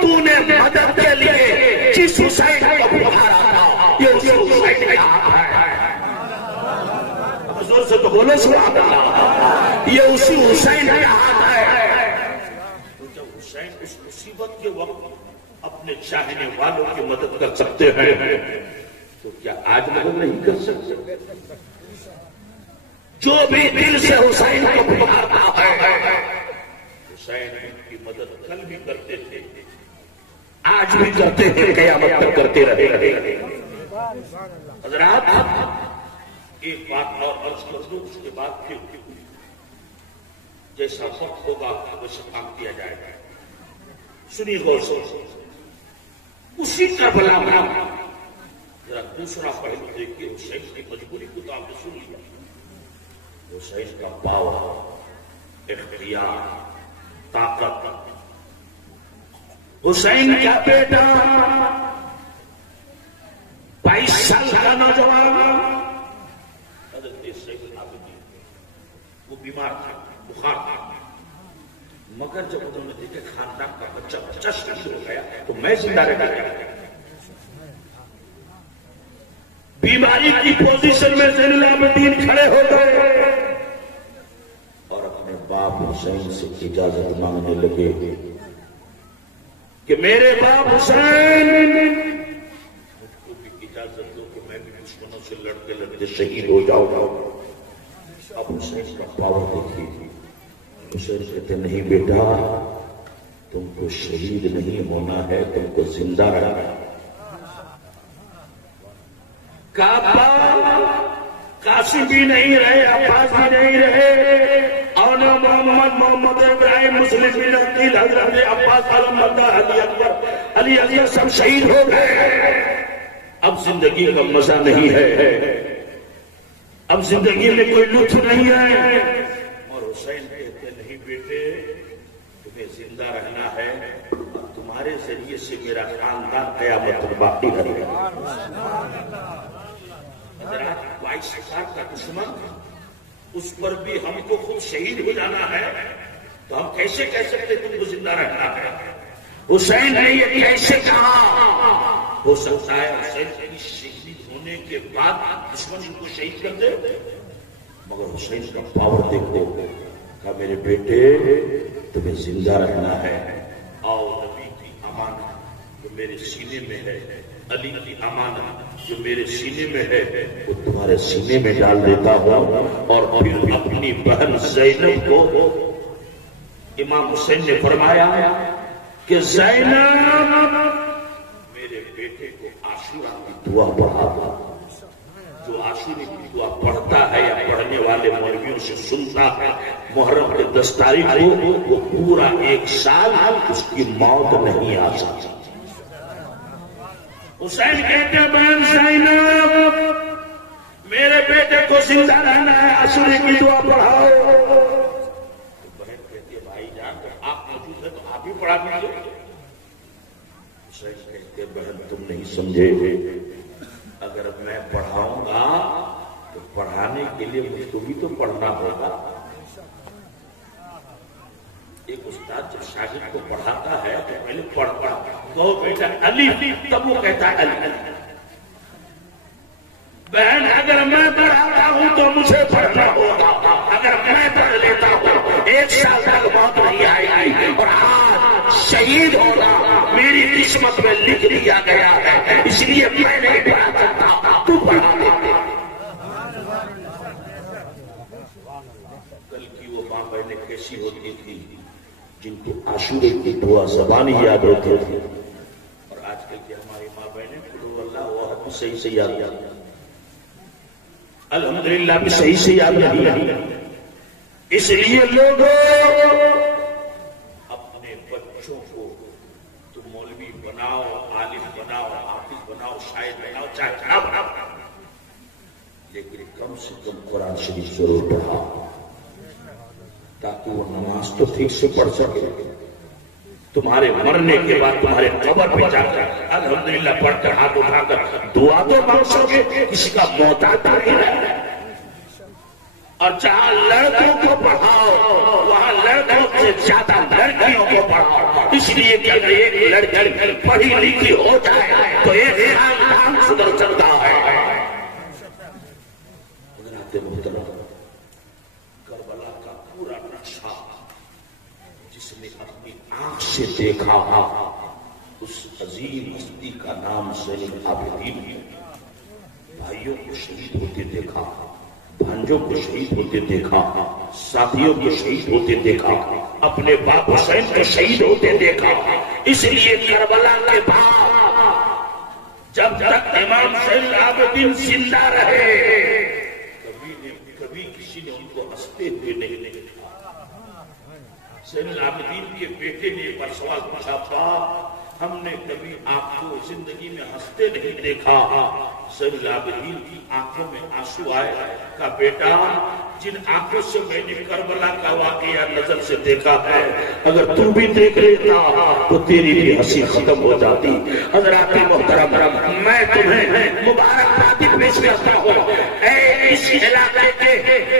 تو نے مدد کے لیے جس حسین کو پکارا تھا یہ اسی حسین کا ہاتھ ہے. زور سے تو بولو سبحان اللہ. یہ اسی حسین کا ہاتھ ہے. تو جب حسین اس مصیبت کے وقت اپنے چاہنے والوں کی مدد کر سکتے ہیں تو کیا آج مدد نہیں کر سکتے؟ جو بھی دل سے حسین کو پکارتا ہے حسین کی مدد کل بھی کرتے تھے، آج بھی کرتے ہیں، قیامت تک کرتے رہے. حضرات ایک بات اور عرض کر دوں، اس کے بعد پھر جیسا وقت ہوگا ویسا کام کیا جائے گا. سنیے غور سے. اسی کربلا میں ذرا دوسرا پہلو دیکھیے. حسین کی مجبوری کو تو آپ نے سن لیا. حسین کا پاور، اختیار، طاقت. حسین کا بیٹا 22 سال کا نوجوان حضرت سید العابدین، وہ بیمار تھا، بخار تھا. مگر جب انہوں نے دیکھا خاندان کا بچہ شہید ہو گیا تو میں زندہ رہ گیا. بیماری کی پوزیشن میں زین العابدین کھڑے ہو گئے اور اپنے باپ حسین سے اجازت مانگنے لگے کہ میرے باپ حسین مجھ کو بھی اجازت دو کہ میں بھی دشمنوں سے لڑتے لڑتے شہید ہو جاؤں. اب حسین کا پاور دیکھیے. حسین کہتے نہیں بیٹا، تم کو شہید نہیں ہونا ہے، تم کو زندہ رہنا ہے. قاسم بھی نہیں رہے، عباس بھی نہیں رہے، اور محمد ابراہیم، مسلم بن عقیل، حضرت عباس، علامہ علی اکبر، علی اصغر سب شہید ہو گئے. اب زندگی کا مزہ نہیں ہے، اب زندگی میں کوئی لطف نہیں ہے. اور حسین کہتے نہیں بیٹے، تمہیں زندہ رہنا ہے اور تمہارے ذریعے سے میرا خاندان قیامت تک باقی رہے گا. 22,000 کا دشمن، اس پر بھی ہم کو خود شہید ہو جانا ہے تو ہم کیسے کہہ سکتے تم کو زندہ رہنا ہے؟ حسین نے یہ کیسے کہا؟ ہو سکتا ہے حسین کی شہید ہونے کے بعد دشمن ان کو شہید کر دے، مگر حسین کا پاور دیکھ دو. کہا میرے بیٹے تمہیں زندہ رہنا ہے، آؤ نبی کی امانت جو میرے سینے میں ہے، علی کی امانت جو میرے سینے میں ہے وہ تمہارے سینے میں ڈال دیتا ہوں. اور پھر اپنی بہن زینب کو امام حسین نے فرمایا کہ زینب میرے بیٹے کو عاشورہ کی دعا پڑھا دو. جو عاشوری کی دعا پڑھتا ہے یا پڑھنے والے مولویوں سے سنتا ہے محرم کے 10 تاریخ کو، وہ پورا 1 سال اس کی موت نہیں آ سکتی۔ حسین کہتے ہیں بہن زینب میرے بیٹے کو زندہ رہنا ہے، عاشوری کی دعا پڑھاؤ۔ تو بہن کہتی ہے بھائی جان آپ موجود ہیں تو آپ ہی پڑھا دیجیے۔ حسین کہتے ہیں بہن تم نہیں سمجھے، اگر میں پڑھاؤں گا تو پڑھانے کے لیے مجھ کو بھی تو پڑھنا ہوگا۔ ایک استاد جب شاگرد کو پڑھاتا ہے تو پہلے پڑھتا کہو بیٹا علی، تب وہ کہتا ہے علی۔ بہن اگر میں پڑھاتا ہوں تو مجھے پڑھنا ہوگا، اگر میں پڑھ لیتا ہوں 1 سال تک موت نہیں آئے گی، اور آج شہید ہوگا میری قسمت میں لکھ دیا گیا ہے، اس لیے میں نہیں پڑھا سکتا، تو پڑھا دے۔ کل کی وہ ماں بہنیں کیسی ہوتی تھی جن کو عاشورے کی دعا زبانی یاد ہوتی تھی، اور آج کل کی ہماری ماں بہنیں قل اللہ احد بھی صحیح سے یاد نہیں، الحمدللہ بھی صحیح سے یاد نہیں۔ اس لیے لوگ اپنے بچوں کو تو مولوی بناؤ، عالم بناؤ، حافظ بناؤ، شاعر بناؤ، چاہے نہ بناؤ، لیکن کم سے کم قرآن شریف ضرور پڑھاؤ تاکہ وہ نماز تو ٹھیک سے پڑھ سکے، تمہارے مرنے کے بعد تمہارے قبر پہ جا کر الحمدللہ پڑھ کر ہاتھ اٹھا کر دعا تو مانگ سکے، کسی کا محتاج نہیں ہے۔ اور جہاں لڑکوں کو پڑھاؤ وہاں لڑکوں سے زیادہ لڑکیوں کو پڑھاؤ، اس لیے کہ اگر ایک لڑکی پڑھی لکھی ہو جائے تو ایک خاندان سدھر سکتا ہے۔ حضرات محترم، کربلا کا پورا نقشہ جس نے اپنی آنکھ سے دیکھا اس عظیم ہستی کا نام زین العابدین ہے۔ بھائیوں کو شہید ہوتے دیکھا، بھانجوں کو شہید ہوتے دیکھا، ساتھیوں کو شہید ہوتے دیکھا، اپنے باپ حسین کو شہید ہوتے دیکھا۔ اس لیے کربلا کے بعد جب تک امام زین العابدین زندہ رہے کبھی کسی نے ان کو ہنستے ہوئے نہیں دیکھا۔ زین العابدین کے بیٹے نے ایک بار سوال پوچھا، باپ ہم نے کبھی آپ کو زندگی میں ہنستے نہیں دیکھا۔ زین العابدین کی آنکھوں میں آنسو آئے، کہا بیٹا جن آنکھوں سے میں نے کربلا کا واقعہ نظر سے دیکھا ہے اگر تو بھی دیکھ لیتا تو تیری بھی ہنسی ختم ہو جاتی۔ حضرات محترم، میں تمہیں مبارکباد پیش کرتا ہوں، اے اس علاقے کے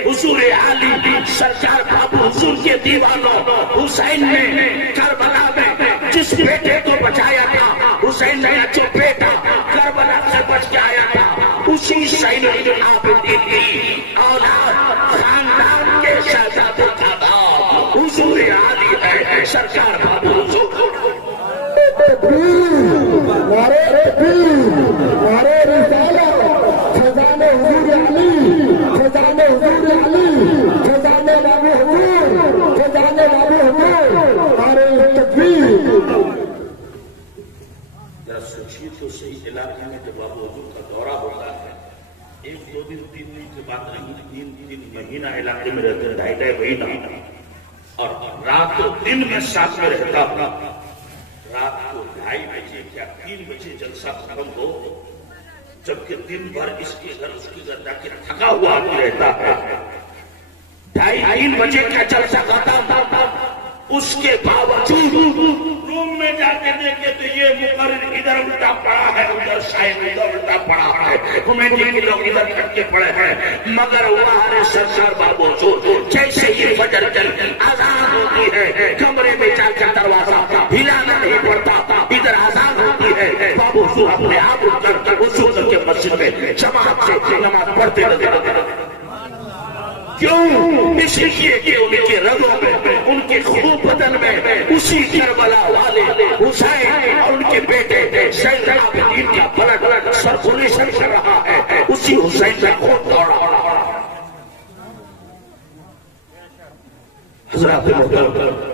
حضور عالی سرکار بابو حضور کے دیوانوں، حسین نے کربلا میں جس بیٹے کو بچایا تھا، حسین نے جو بیٹا کربلا سے بچ کے آیا تھا، اسی زین العابدین کی اولاد خاندان کے شہزادے کا نام حضور عالی ہے، سرکار بابو حضور۔ نعرہ تکبیر، نعرہ رسالت، خزانہ حضور علی، خزانہ حضور علی، خزانہ بابو حضور، خزانہ بابو حضور، نعرہ تکبیر۔ ذرا سوچیے تو صحیح علاقے میں جب بابو حضور کا دورہ ہوتا ہے 1-2 دن 3 دن کی بات نہیں، 3 مہینہ علاقے میں رہتے ہیں، 2.5 مہینہ، اور رات و دن میں ساتھ میں رہتا ہوں۔ رات کو 2:30 بجے کیا 3 بجے جلسہ ختم ہو، جبکہ دن بھر اس کے گھر جا کے تھکا ہوا آدمی رہتا ہے، 2:30-3 بجے کا جلسہ ختم، اس کے باوجود روم میں جا کے دیکھے تو یہ مقرر ادھر الٹا پڑا ہے، ادھر شاید ادھر الٹا پڑا ہے، کمیٹی کے لوگ ادھر کٹ کے پڑے ہیں، مگر وہاں سرکار بابو حضور جیسے ہی فجر کی اذان ہوتی ہے کمرے میں جا کر دروازہ ہلانا نہیں پڑتا، ادھر اذان ہوتی ہے بابو حضور اپنے آپ اٹھ کر حضور کے مسجد میں جماعت سے نماز پڑھتے رہتے۔ کیوں؟ اس لیے کہ ان کے رگوں میں، ان کے خون بدن میں اسی کربلا والے حسین اور ان کے بیٹے زین العابدین کا بلڈ سرکولیشن کر رہا ہے، اسی حسین کا خون دوڑ رہا ہے۔ حضرات محترم،